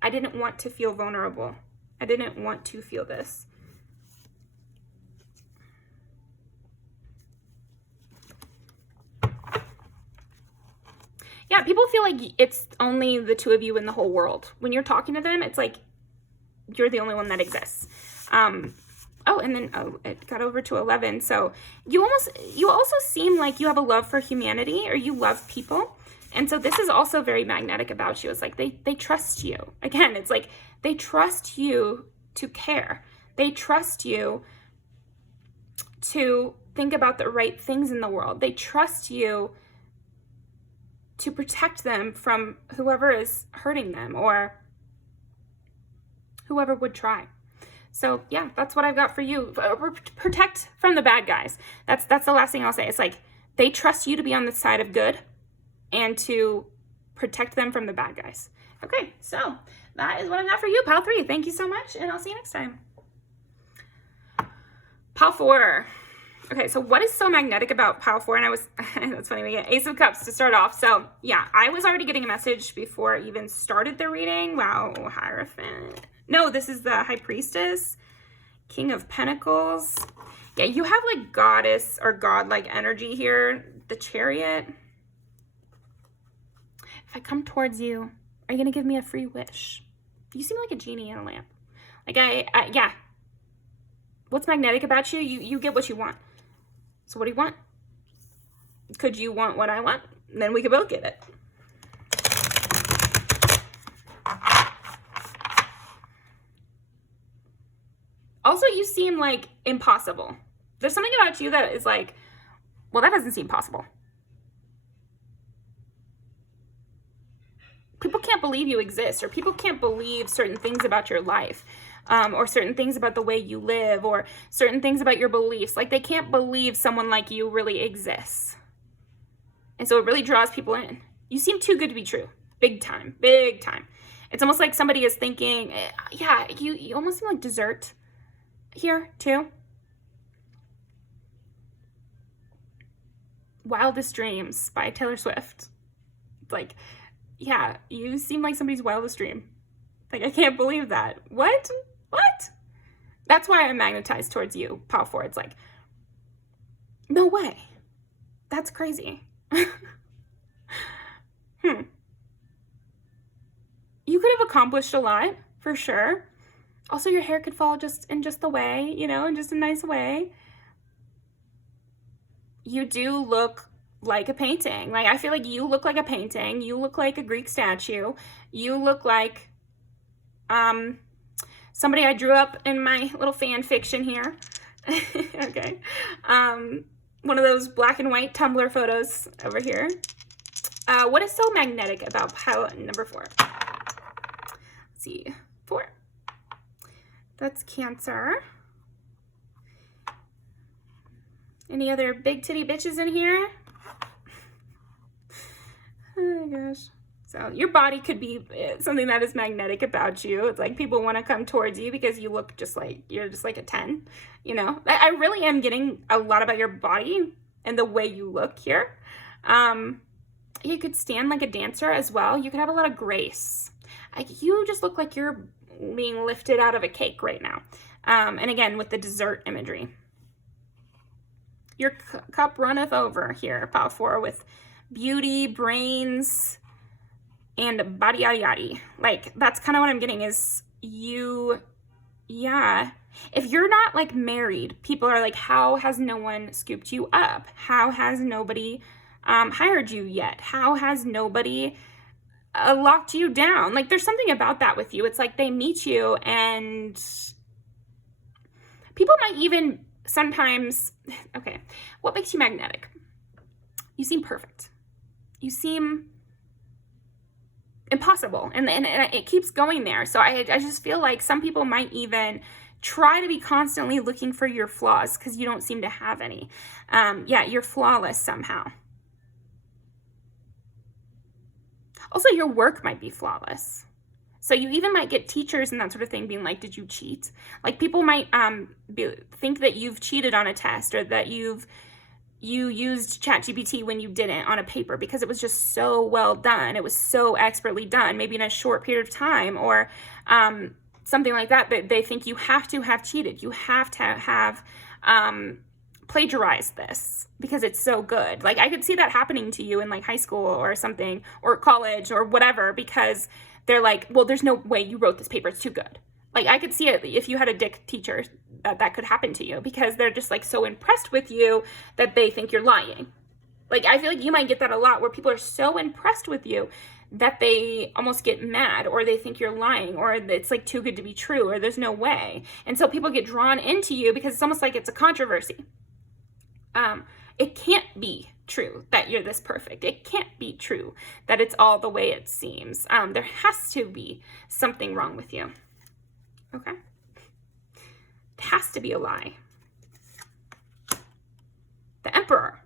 I didn't want to feel vulnerable. I didn't want to feel this. Yeah, people feel like it's only the two of you in the whole world. When you're talking to them, it's like you're the only one that exists. Oh, and then it got over to 11. So you also seem like you have a love for humanity, or you love people. And so this is also very magnetic about you. It's like they trust you. Again, it's like they trust you to care. They trust you to think about the right things in the world. They trust you to protect them from whoever is hurting them or whoever would try. So yeah, that's what I've got for you. Protect from the bad guys. That's the last thing I'll say. It's like they trust you to be on the side of good and to protect them from the bad guys. Okay, so that is what I've got for you, Pile 3. Thank you so much, and I'll see you next time. Pile 4. Okay, so what is so magnetic about Pile 4? And that's funny, we get Ace of Cups to start off. So yeah, I was already getting a message before I even started the reading. Wow, Hierophant. No, this is the High Priestess, King of Pentacles. Yeah, you have like goddess or godlike energy here. The Chariot. If I come towards you, are you going to give me a free wish? You seem like a genie in a lamp. Like yeah. What's magnetic about you? You get what you want. So what do you want? Could you want what I want? Then we could both get it. Also, you seem like impossible. There's something about you that is like, well, that doesn't seem possible. People can't believe you exist, or people can't believe certain things about your life, or certain things about the way you live, or certain things about your beliefs. Like, they can't believe someone like you really exists. And so it really draws people in. You seem too good to be true. Big time. Big time. It's almost like somebody is thinking, yeah, you almost seem like dessert here, too. Wildest Dreams by Taylor Swift. It's like, yeah, you seem like somebody's wildest dream. Like, I can't believe that. What? That's why I'm magnetized towards you, Pile 4. It's like, no way. That's crazy. You could have accomplished a lot, for sure. Also, your hair could fall in just the way, you know, in just a nice way. You do look like a painting. Like, I feel like you look like a painting. You look like a Greek statue. You look like somebody I drew up in my little fan fiction here. Okay. One of those black and white Tumblr photos over here. What is so magnetic about pile number 4? Let's see. 4. That's Cancer. Any other big titty bitches in here? Oh my gosh. So your body could be something that is magnetic about you. It's like people want to come towards you because you look just like, you're just like a 10, you know? I really am getting a lot about your body and the way you look here. You could stand like a dancer as well. You could have a lot of grace. Like, you just look like you're being lifted out of a cake right now. And again, with the dessert imagery. Your cup runneth over here, Pile 4, with beauty, brains, and body yada yada. Like, that's kind of what I'm getting is you, yeah, If you're not like married, people are like, how has no one scooped you up? How has nobody hired you yet? How has nobody locked you down? Like, there's something about that with you. It's like they meet you, and people might even sometimes, okay, what makes you magnetic? You seem perfect. You seem impossible, and it keeps going there. So I just feel like some people might even try to be constantly looking for your flaws because you don't seem to have any. Yeah, you're flawless somehow. Also, your work might be flawless. So you even might get teachers and that sort of thing being like, did you cheat? Like, people might think that you've cheated on a test, or that you used ChatGPT when you didn't on a paper because it was just so well done. It was so expertly done, maybe in a short period of time, or something like that, that they think you have to have cheated. You have to have plagiarized this because it's so good. Like, I could see that happening to you in like high school or something, or college or whatever, because they're like, well, there's no way you wrote this paper. It's too good. Like, I could see it if you had a dick teacher that could happen to you, because they're just like so impressed with you that they think you're lying. Like, I feel like you might get that a lot, where people are so impressed with you that they almost get mad, or they think you're lying, or it's like too good to be true, or there's no way. And so people get drawn into you because it's almost like it's a controversy. It can't be true that you're this perfect. It can't be true that it's all the way it seems. There has to be something wrong with you. Okay? It has to be a lie. The Emperor.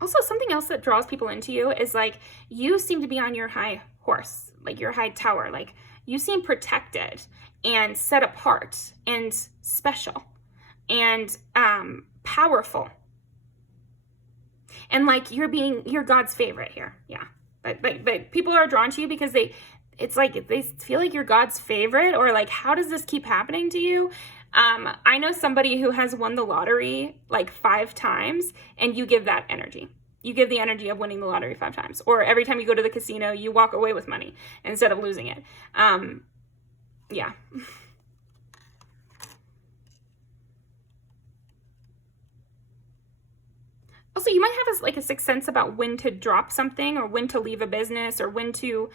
Also, something else that draws people into you is like, you seem to be on your high horse, like your high tower. Like, you seem protected and set apart and special and powerful. And like, you're God's favorite here. Yeah. But people are drawn to you because it's like they feel like you're God's favorite, or like, how does this keep happening to you? I know somebody who has won the lottery like 5 times, and you give that energy. You give the energy of winning the lottery 5 times. Or every time you go to the casino, you walk away with money instead of losing it. Yeah. Also, you might have like a sixth sense about when to drop something, or when to leave a business, or when to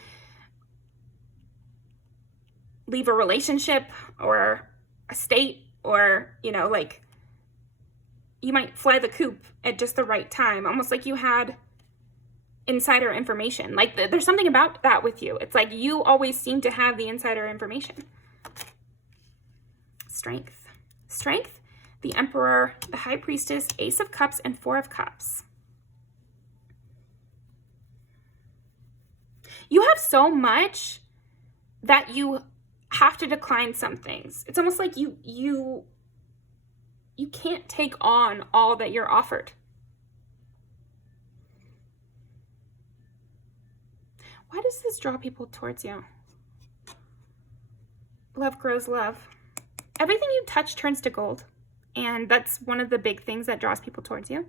leave a relationship or a state, or, you know, like, you might fly the coop at just the right time, almost like you had insider information. Like, there's something about that with you. It's like you always seem to have the insider information. Strength. Strength, the Emperor, the High Priestess, Ace of Cups, and 4 of Cups. You have so much that you have to decline some things. It's almost like you can't take on all that you're offered. Why does this draw people towards you? Love grows love. Everything you touch turns to gold. And that's one of the big things that draws people towards you.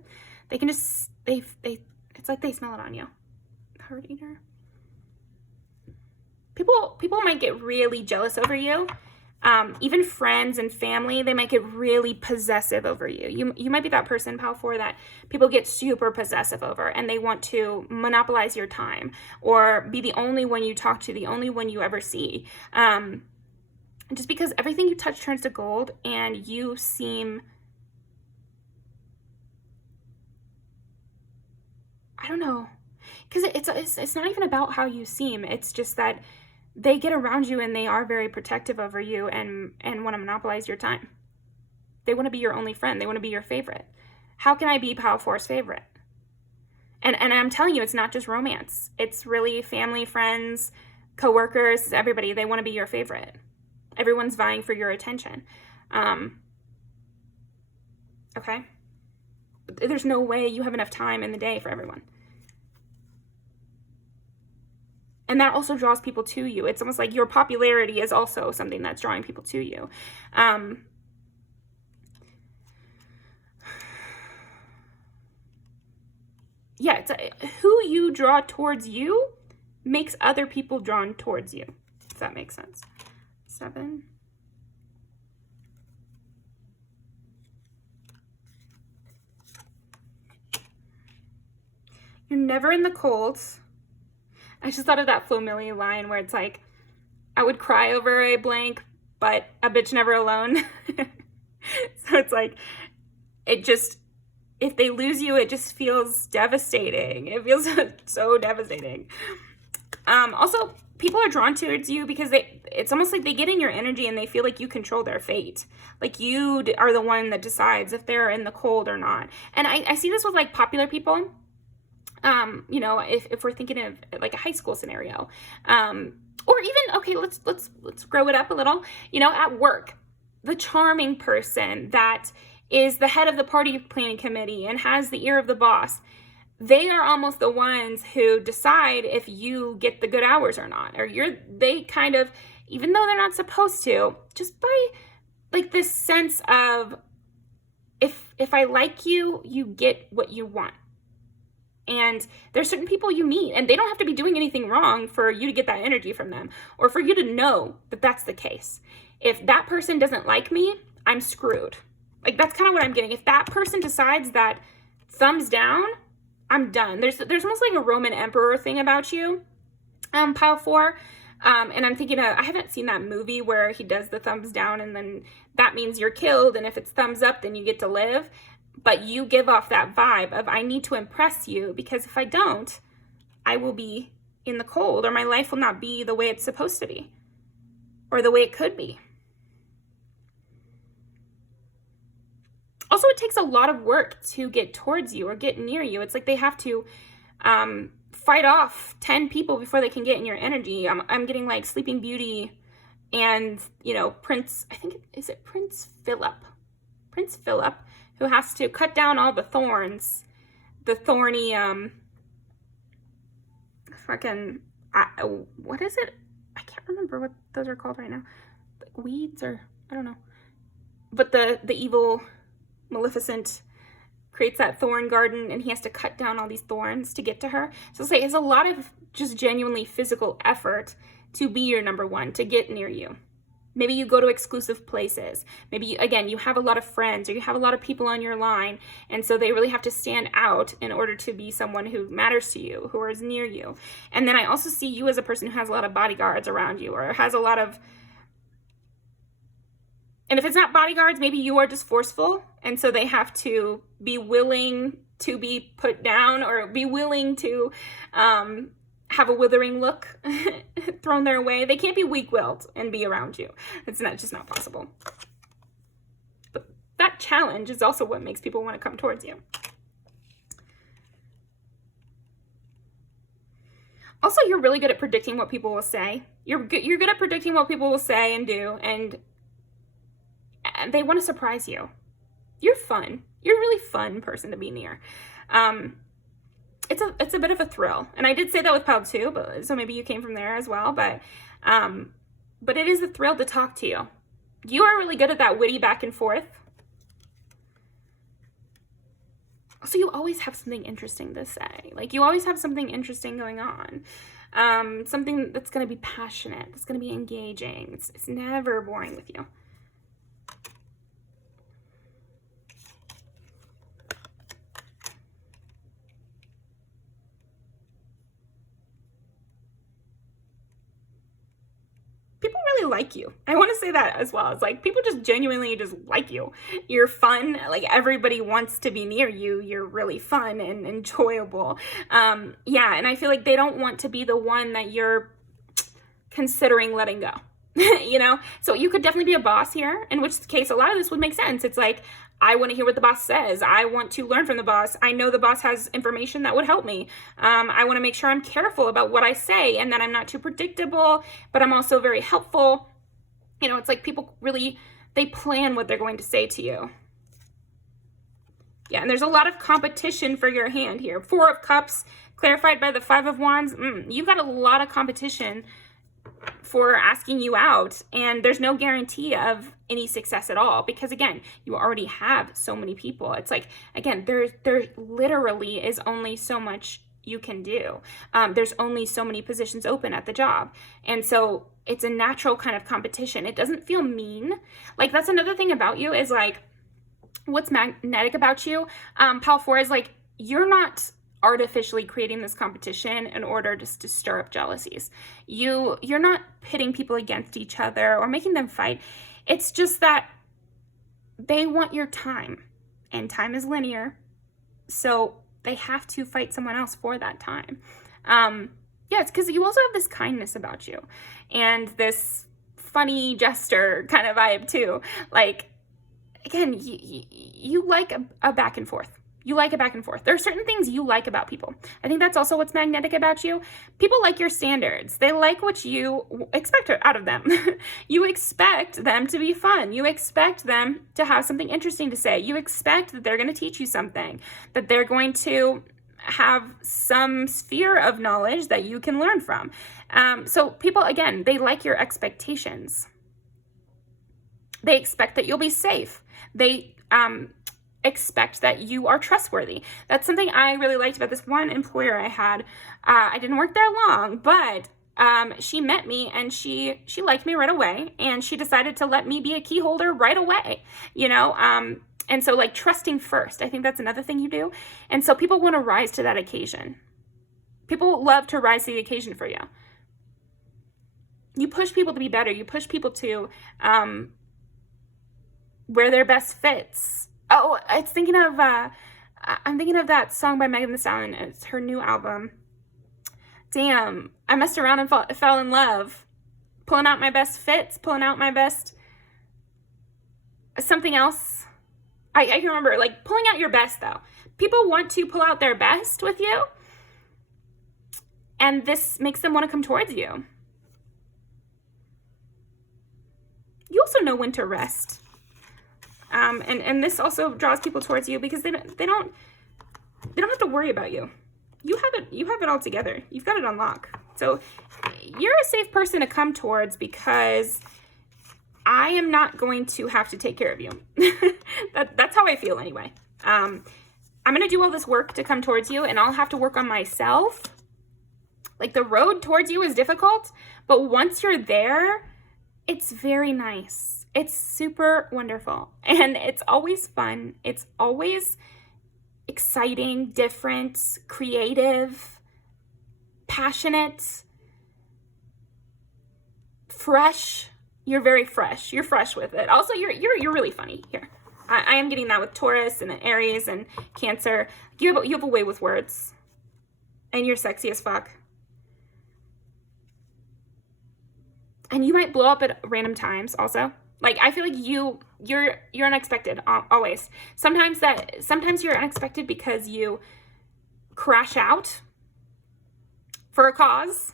They can just, it's like they smell it on you. Heart eater. People might get really jealous over you. Even friends and family, they might get really possessive over you. You might be that person, Pal 4, that people get super possessive over, and they want to monopolize your time, or be the only one you talk to, the only one you ever see. Just because everything you touch turns to gold, and you seem, I don't know, because it's not even about how you seem. It's just that they get around you and they are very protective over you, and want to monopolize your time. They want to be your only friend. They want to be your favorite. How can I be Pal 4's favorite? And I'm telling you, it's not just romance. It's really family, friends, coworkers, everybody. They want to be your favorite. Everyone's vying for your attention. Okay? But there's no way you have enough time in the day for everyone. And that also draws people to you. It's almost like your popularity is also something that's drawing people to you. yeah, it's who you draw towards you makes other people drawn towards you, if that makes sense. 7. You're never in the cold. I just thought of that Flo Milli line where it's like, I would cry over a blank, but a bitch never alone. So it's like, it just, if they lose you, it just feels devastating. It feels so devastating. Also, people are drawn towards you because it's almost like they get in your energy and they feel like you control their fate. Like you are the one that decides if they're in the cold or not. And I see this with like popular people. You know, if we're thinking of like a high school scenario, or even, okay, let's grow it up a little, you know, at work, the charming person that is the head of the party planning committee and has the ear of the boss, they are almost the ones who decide if you get the good hours or not, or they kind of, even though they're not supposed to, just by like this sense of, if I like you, you get what you want. And there's certain people you meet and they don't have to be doing anything wrong for you to get that energy from them or for you to know that that's the case. If that person doesn't like me, I'm screwed. Like, that's kind of what I'm getting. If that person decides that thumbs down, I'm done. There's almost like a Roman emperor thing about you, pile 4. And I'm thinking, I haven't seen that movie where he does the thumbs down and then that means you're killed. And if it's thumbs up, then you get to live. But you give off that vibe of, I need to impress you because if I don't, I will be in the cold or my life will not be the way it's supposed to be or the way it could be. Also, it takes a lot of work to get towards you or get near you. It's like they have to fight off 10 people before they can get in your energy. I'm getting like Sleeping Beauty and, you know, Prince Philip, who has to cut down all the thorns, the thorny, what is it? I can't remember what those are called right now. Like weeds or, I don't know. But the evil Maleficent creates that thorn garden and he has to cut down all these thorns to get to her. So say it's a lot of just genuinely physical effort to be your number one, to get near you. Maybe you go to exclusive places. Maybe, you have a lot of friends or you have a lot of people on your line. And so they really have to stand out in order to be someone who matters to you, who is near you. And then I also see you as a person who has a lot of bodyguards around you or has a lot of, and if it's not bodyguards, maybe you are just forceful. And so they have to be willing to be put down or be willing to have a withering look thrown their way. They can't be weak-willed and be around you. It's just not possible. But that challenge is also what makes people want to come towards you. Also, you're really good at predicting what people will say. You're good at predicting what people will say and do, and they want to surprise you. You're fun. You're a really fun person to be near. It's a bit of a thrill. And I did say that with pile 2, but so maybe you came from there as well, but it is a thrill to talk to you. You are really good at that witty back and forth. So you always have something interesting to say. Like, you always have something interesting going on. Something that's going to be passionate, that's going to be engaging. It's never boring with you. People really like you. I want to say that as well. It's like people just genuinely just like you. You're fun. Like, everybody wants to be near you. You're really fun and enjoyable. Yeah, and I feel like they don't want to be the one that you're considering letting go. You know? So you could definitely be a boss here, in which case a lot of this would make sense. It's like, I want to hear what the boss says. I want to learn from the boss. I know the boss has information that would help me. I want to make sure I'm careful about what I say and that I'm not too predictable, but I'm also very helpful. You know, it's like people really, they plan what they're going to say to you. Yeah, and there's a lot of competition for your hand here. 4 of Cups, clarified by the 5 of Wands. You've got a lot of competition for asking you out, and there's no guarantee of any success at all, because again, you already have so many people. It's like, again, there literally is only so much you can do. There's only so many positions open at the job, and so it's a natural kind of competition. It doesn't feel mean. Like, that's another thing about you, is like, what's magnetic about you, Pal 4, is like, you're not artificially creating this competition in order just to stir up jealousies. You're not pitting people against each other or making them fight. It's just that they want your time, and time is linear, so they have to fight someone else for that time. Yeah, it's because you also have this kindness about you, and this funny jester kind of vibe too. Like, again, you like a back and forth. You like it back and forth. There are certain things you like about people. I think that's also what's magnetic about you. People like your standards. They like what you expect out of them. You expect them to be fun. You expect them to have something interesting to say. You expect that they're going to teach you something, that they're going to have some sphere of knowledge that you can learn from. So people, again, they like your expectations. They expect that you'll be safe. They expect that you are trustworthy. That's something I really liked about this one employer I had. I didn't work there long, but she met me, and she liked me right away, and she decided to let me be a key holder right away, you know? And so, like, trusting first, I think that's another thing you do. And so people want to rise to that occasion. People love to rise to the occasion for you. You push people to be better. You push people to wear their best fits. Oh, I'm thinking of that song by Megan Thee Stallion. It's her new album. Damn, I messed around and fell in love. Pulling out my best fits, pulling out my best something else. I can remember, like, pulling out your best, though. People want to pull out their best with you, and this makes them want to come towards you. You also know when to rest. And this also draws people towards you, because they don't have to worry about you. You have it all together. You've got it on lock. So you're a safe person to come towards, because I am not going to have to take care of you. That's how I feel anyway. I'm going to do all this work to come towards you, and I'll have to work on myself. Like, the road towards you is difficult, but once you're there, it's very nice. It's super wonderful, and it's always fun. It's always exciting, different, creative, passionate, fresh. You're very fresh. You're fresh with it. Also, you're really funny here. I am getting that with Taurus and Aries and Cancer. You have a way with words, and you're sexy as fuck. And you might blow up at random times also. Like, I feel like you're unexpected always. Sometimes you're unexpected because you crash out for a cause.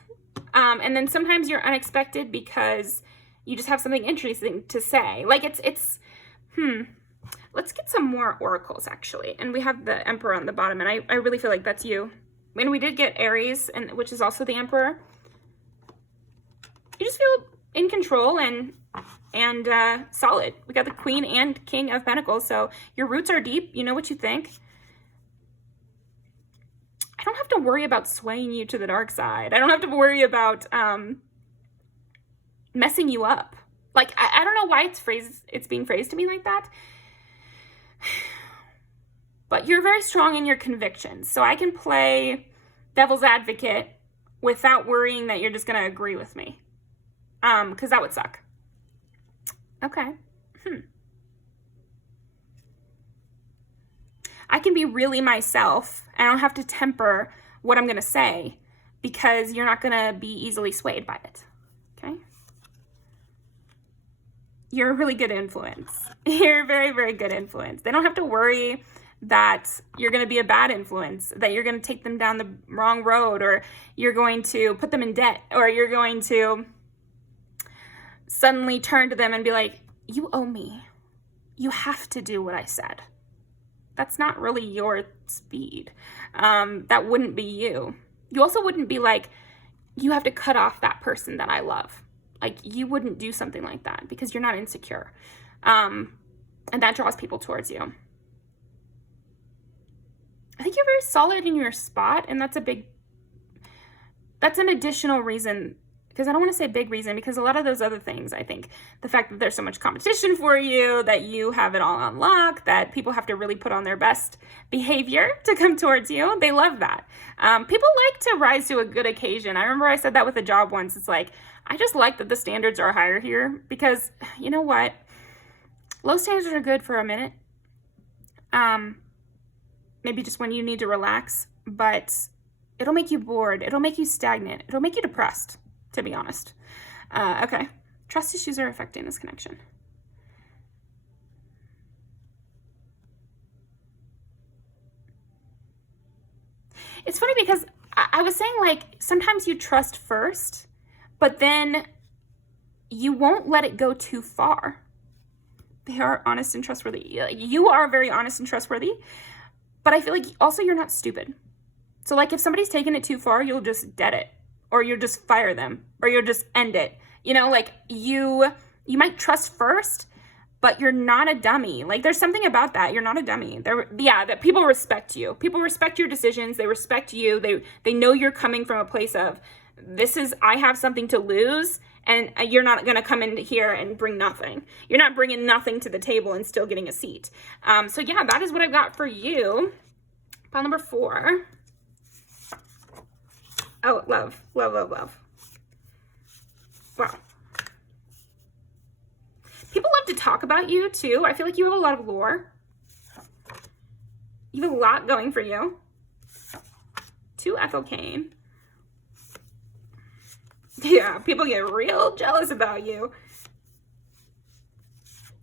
And then sometimes you're unexpected because you just have something interesting to say. Like, let's get some more oracles, actually. And we have the Emperor on the bottom, and I really feel like that's you. And we did get Aries, which is also the Emperor. You just feel in control and solid. We got the Queen and King of Pentacles, so your roots are deep. You know what you think. I don't have to worry about swaying you to the dark side. I don't have to worry about messing you up. Like, I don't know why it's being phrased to me like that. But you're very strong in your convictions, so I can play devil's advocate without worrying that you're just going to agree with me. Because that would suck. Okay. I can be really myself. I don't have to temper what I'm going to say, because you're not going to be easily swayed by it. Okay? You're a really good influence. You're a very, very good influence. They don't have to worry that you're going to be a bad influence, that you're going to take them down the wrong road, or you're going to put them in debt, or you're going to suddenly turn to them and be like, you owe me. You have to do what I said. That's not really your speed. That wouldn't be you. You also wouldn't be like, you have to cut off that person that I love. Like, you wouldn't do something like that because you're not insecure. And that draws people towards you. I think you're very solid in your spot, and that's an additional reason, because I don't want to say big reason, because a lot of those other things, I think, the fact that there's so much competition for you, that you have it all on lock, that people have to really put on their best behavior to come towards you, they love that. People like to rise to a good occasion. I remember I said that with a job once. It's like, I just like that the standards are higher here, because you know what? Low standards are good for a minute. Maybe just when you need to relax, but it'll make you bored. It'll make you stagnant. It'll make you depressed, to be honest. Okay. Trust issues are affecting this connection. It's funny because I was saying, like, sometimes you trust first, but then you won't let it go too far. They are honest and trustworthy. You are very honest and trustworthy, but I feel like also you're not stupid. So, like, if somebody's taking it too far, you'll just dead it, or you'll just fire them, or you'll just end it. You know, like, you might trust first, but you're not a dummy. Like, there's something about that. You're not a dummy. That people respect you. People respect your decisions. They respect you. They know you're coming from a place of, I have something to lose, and you're not going to come in here and bring nothing. You're not bringing nothing to the table and still getting a seat. So yeah, that is what I've got for you. Pile number 4. Oh, love, love, love, love. Wow. People love to talk about you too. I feel like you have a lot of lore. You have a lot going for you. 2 ethyl cane. Yeah, people get real jealous about you.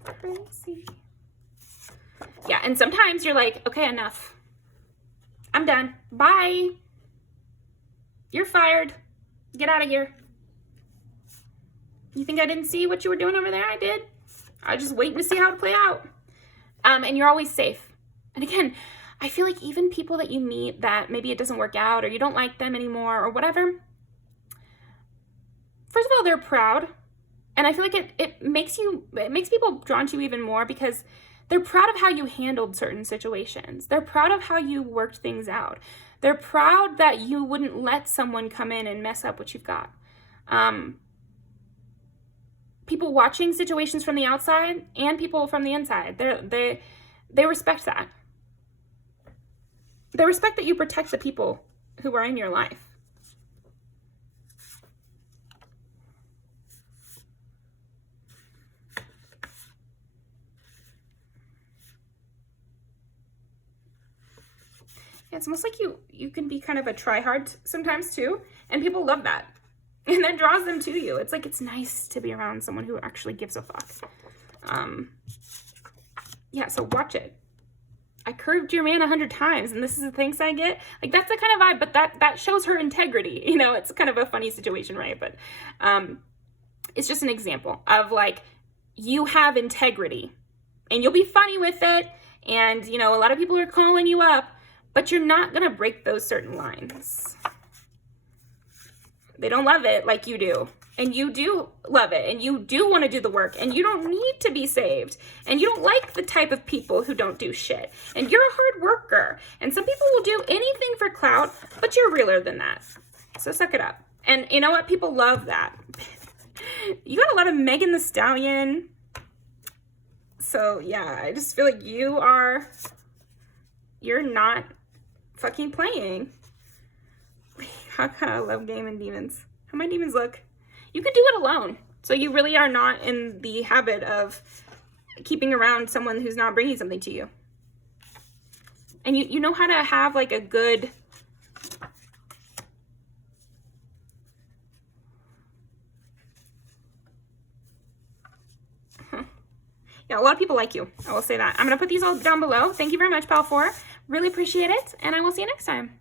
Crazy. Yeah, and sometimes you're like, okay, enough. I'm done. Bye. You're fired. Get out of here. You think I didn't see what you were doing over there? I did. I was just waiting to see how it play out. And you're always safe. And again, I feel like even people that you meet that maybe it doesn't work out or you don't like them anymore or whatever, first of all, they're proud. And I feel like it makes people drawn to you even more because they're proud of how you handled certain situations. They're proud of how you worked things out. They're proud that you wouldn't let someone come in and mess up what you've got. People watching situations from the outside and people from the inside, they respect that. They respect that you protect the people who are in your life. It's almost like you can be kind of a try-hard sometimes too, and people love that. And that draws them to you. It's like, it's nice to be around someone who actually gives a fuck. Yeah, so watch it. I curved your man 100 times, and this is the thanks I get. Like, that's the kind of vibe, but that shows her integrity. You know, it's kind of a funny situation, right? But it's just an example of, like, you have integrity, and you'll be funny with it, and, you know, a lot of people are calling you up, but you're not going to break those certain lines. They don't love it like you do. And you do love it. And you do want to do the work. And you don't need to be saved. And you don't like the type of people who don't do shit. And you're a hard worker. And some people will do anything for clout, but you're realer than that. So suck it up. And you know what? People love that. You got a lot of Megan Thee Stallion. So yeah, I just feel like you're not fucking playing. How can I love game and demons? How my demons look? You can do it alone. So you really are not in the habit of keeping around someone who's not bringing something to you. And you know how to have like a good... Yeah, a lot of people like you. I will say that. I'm going to put these all down below. Thank you very much, Pal 4. Really appreciate it. And I will see you next time.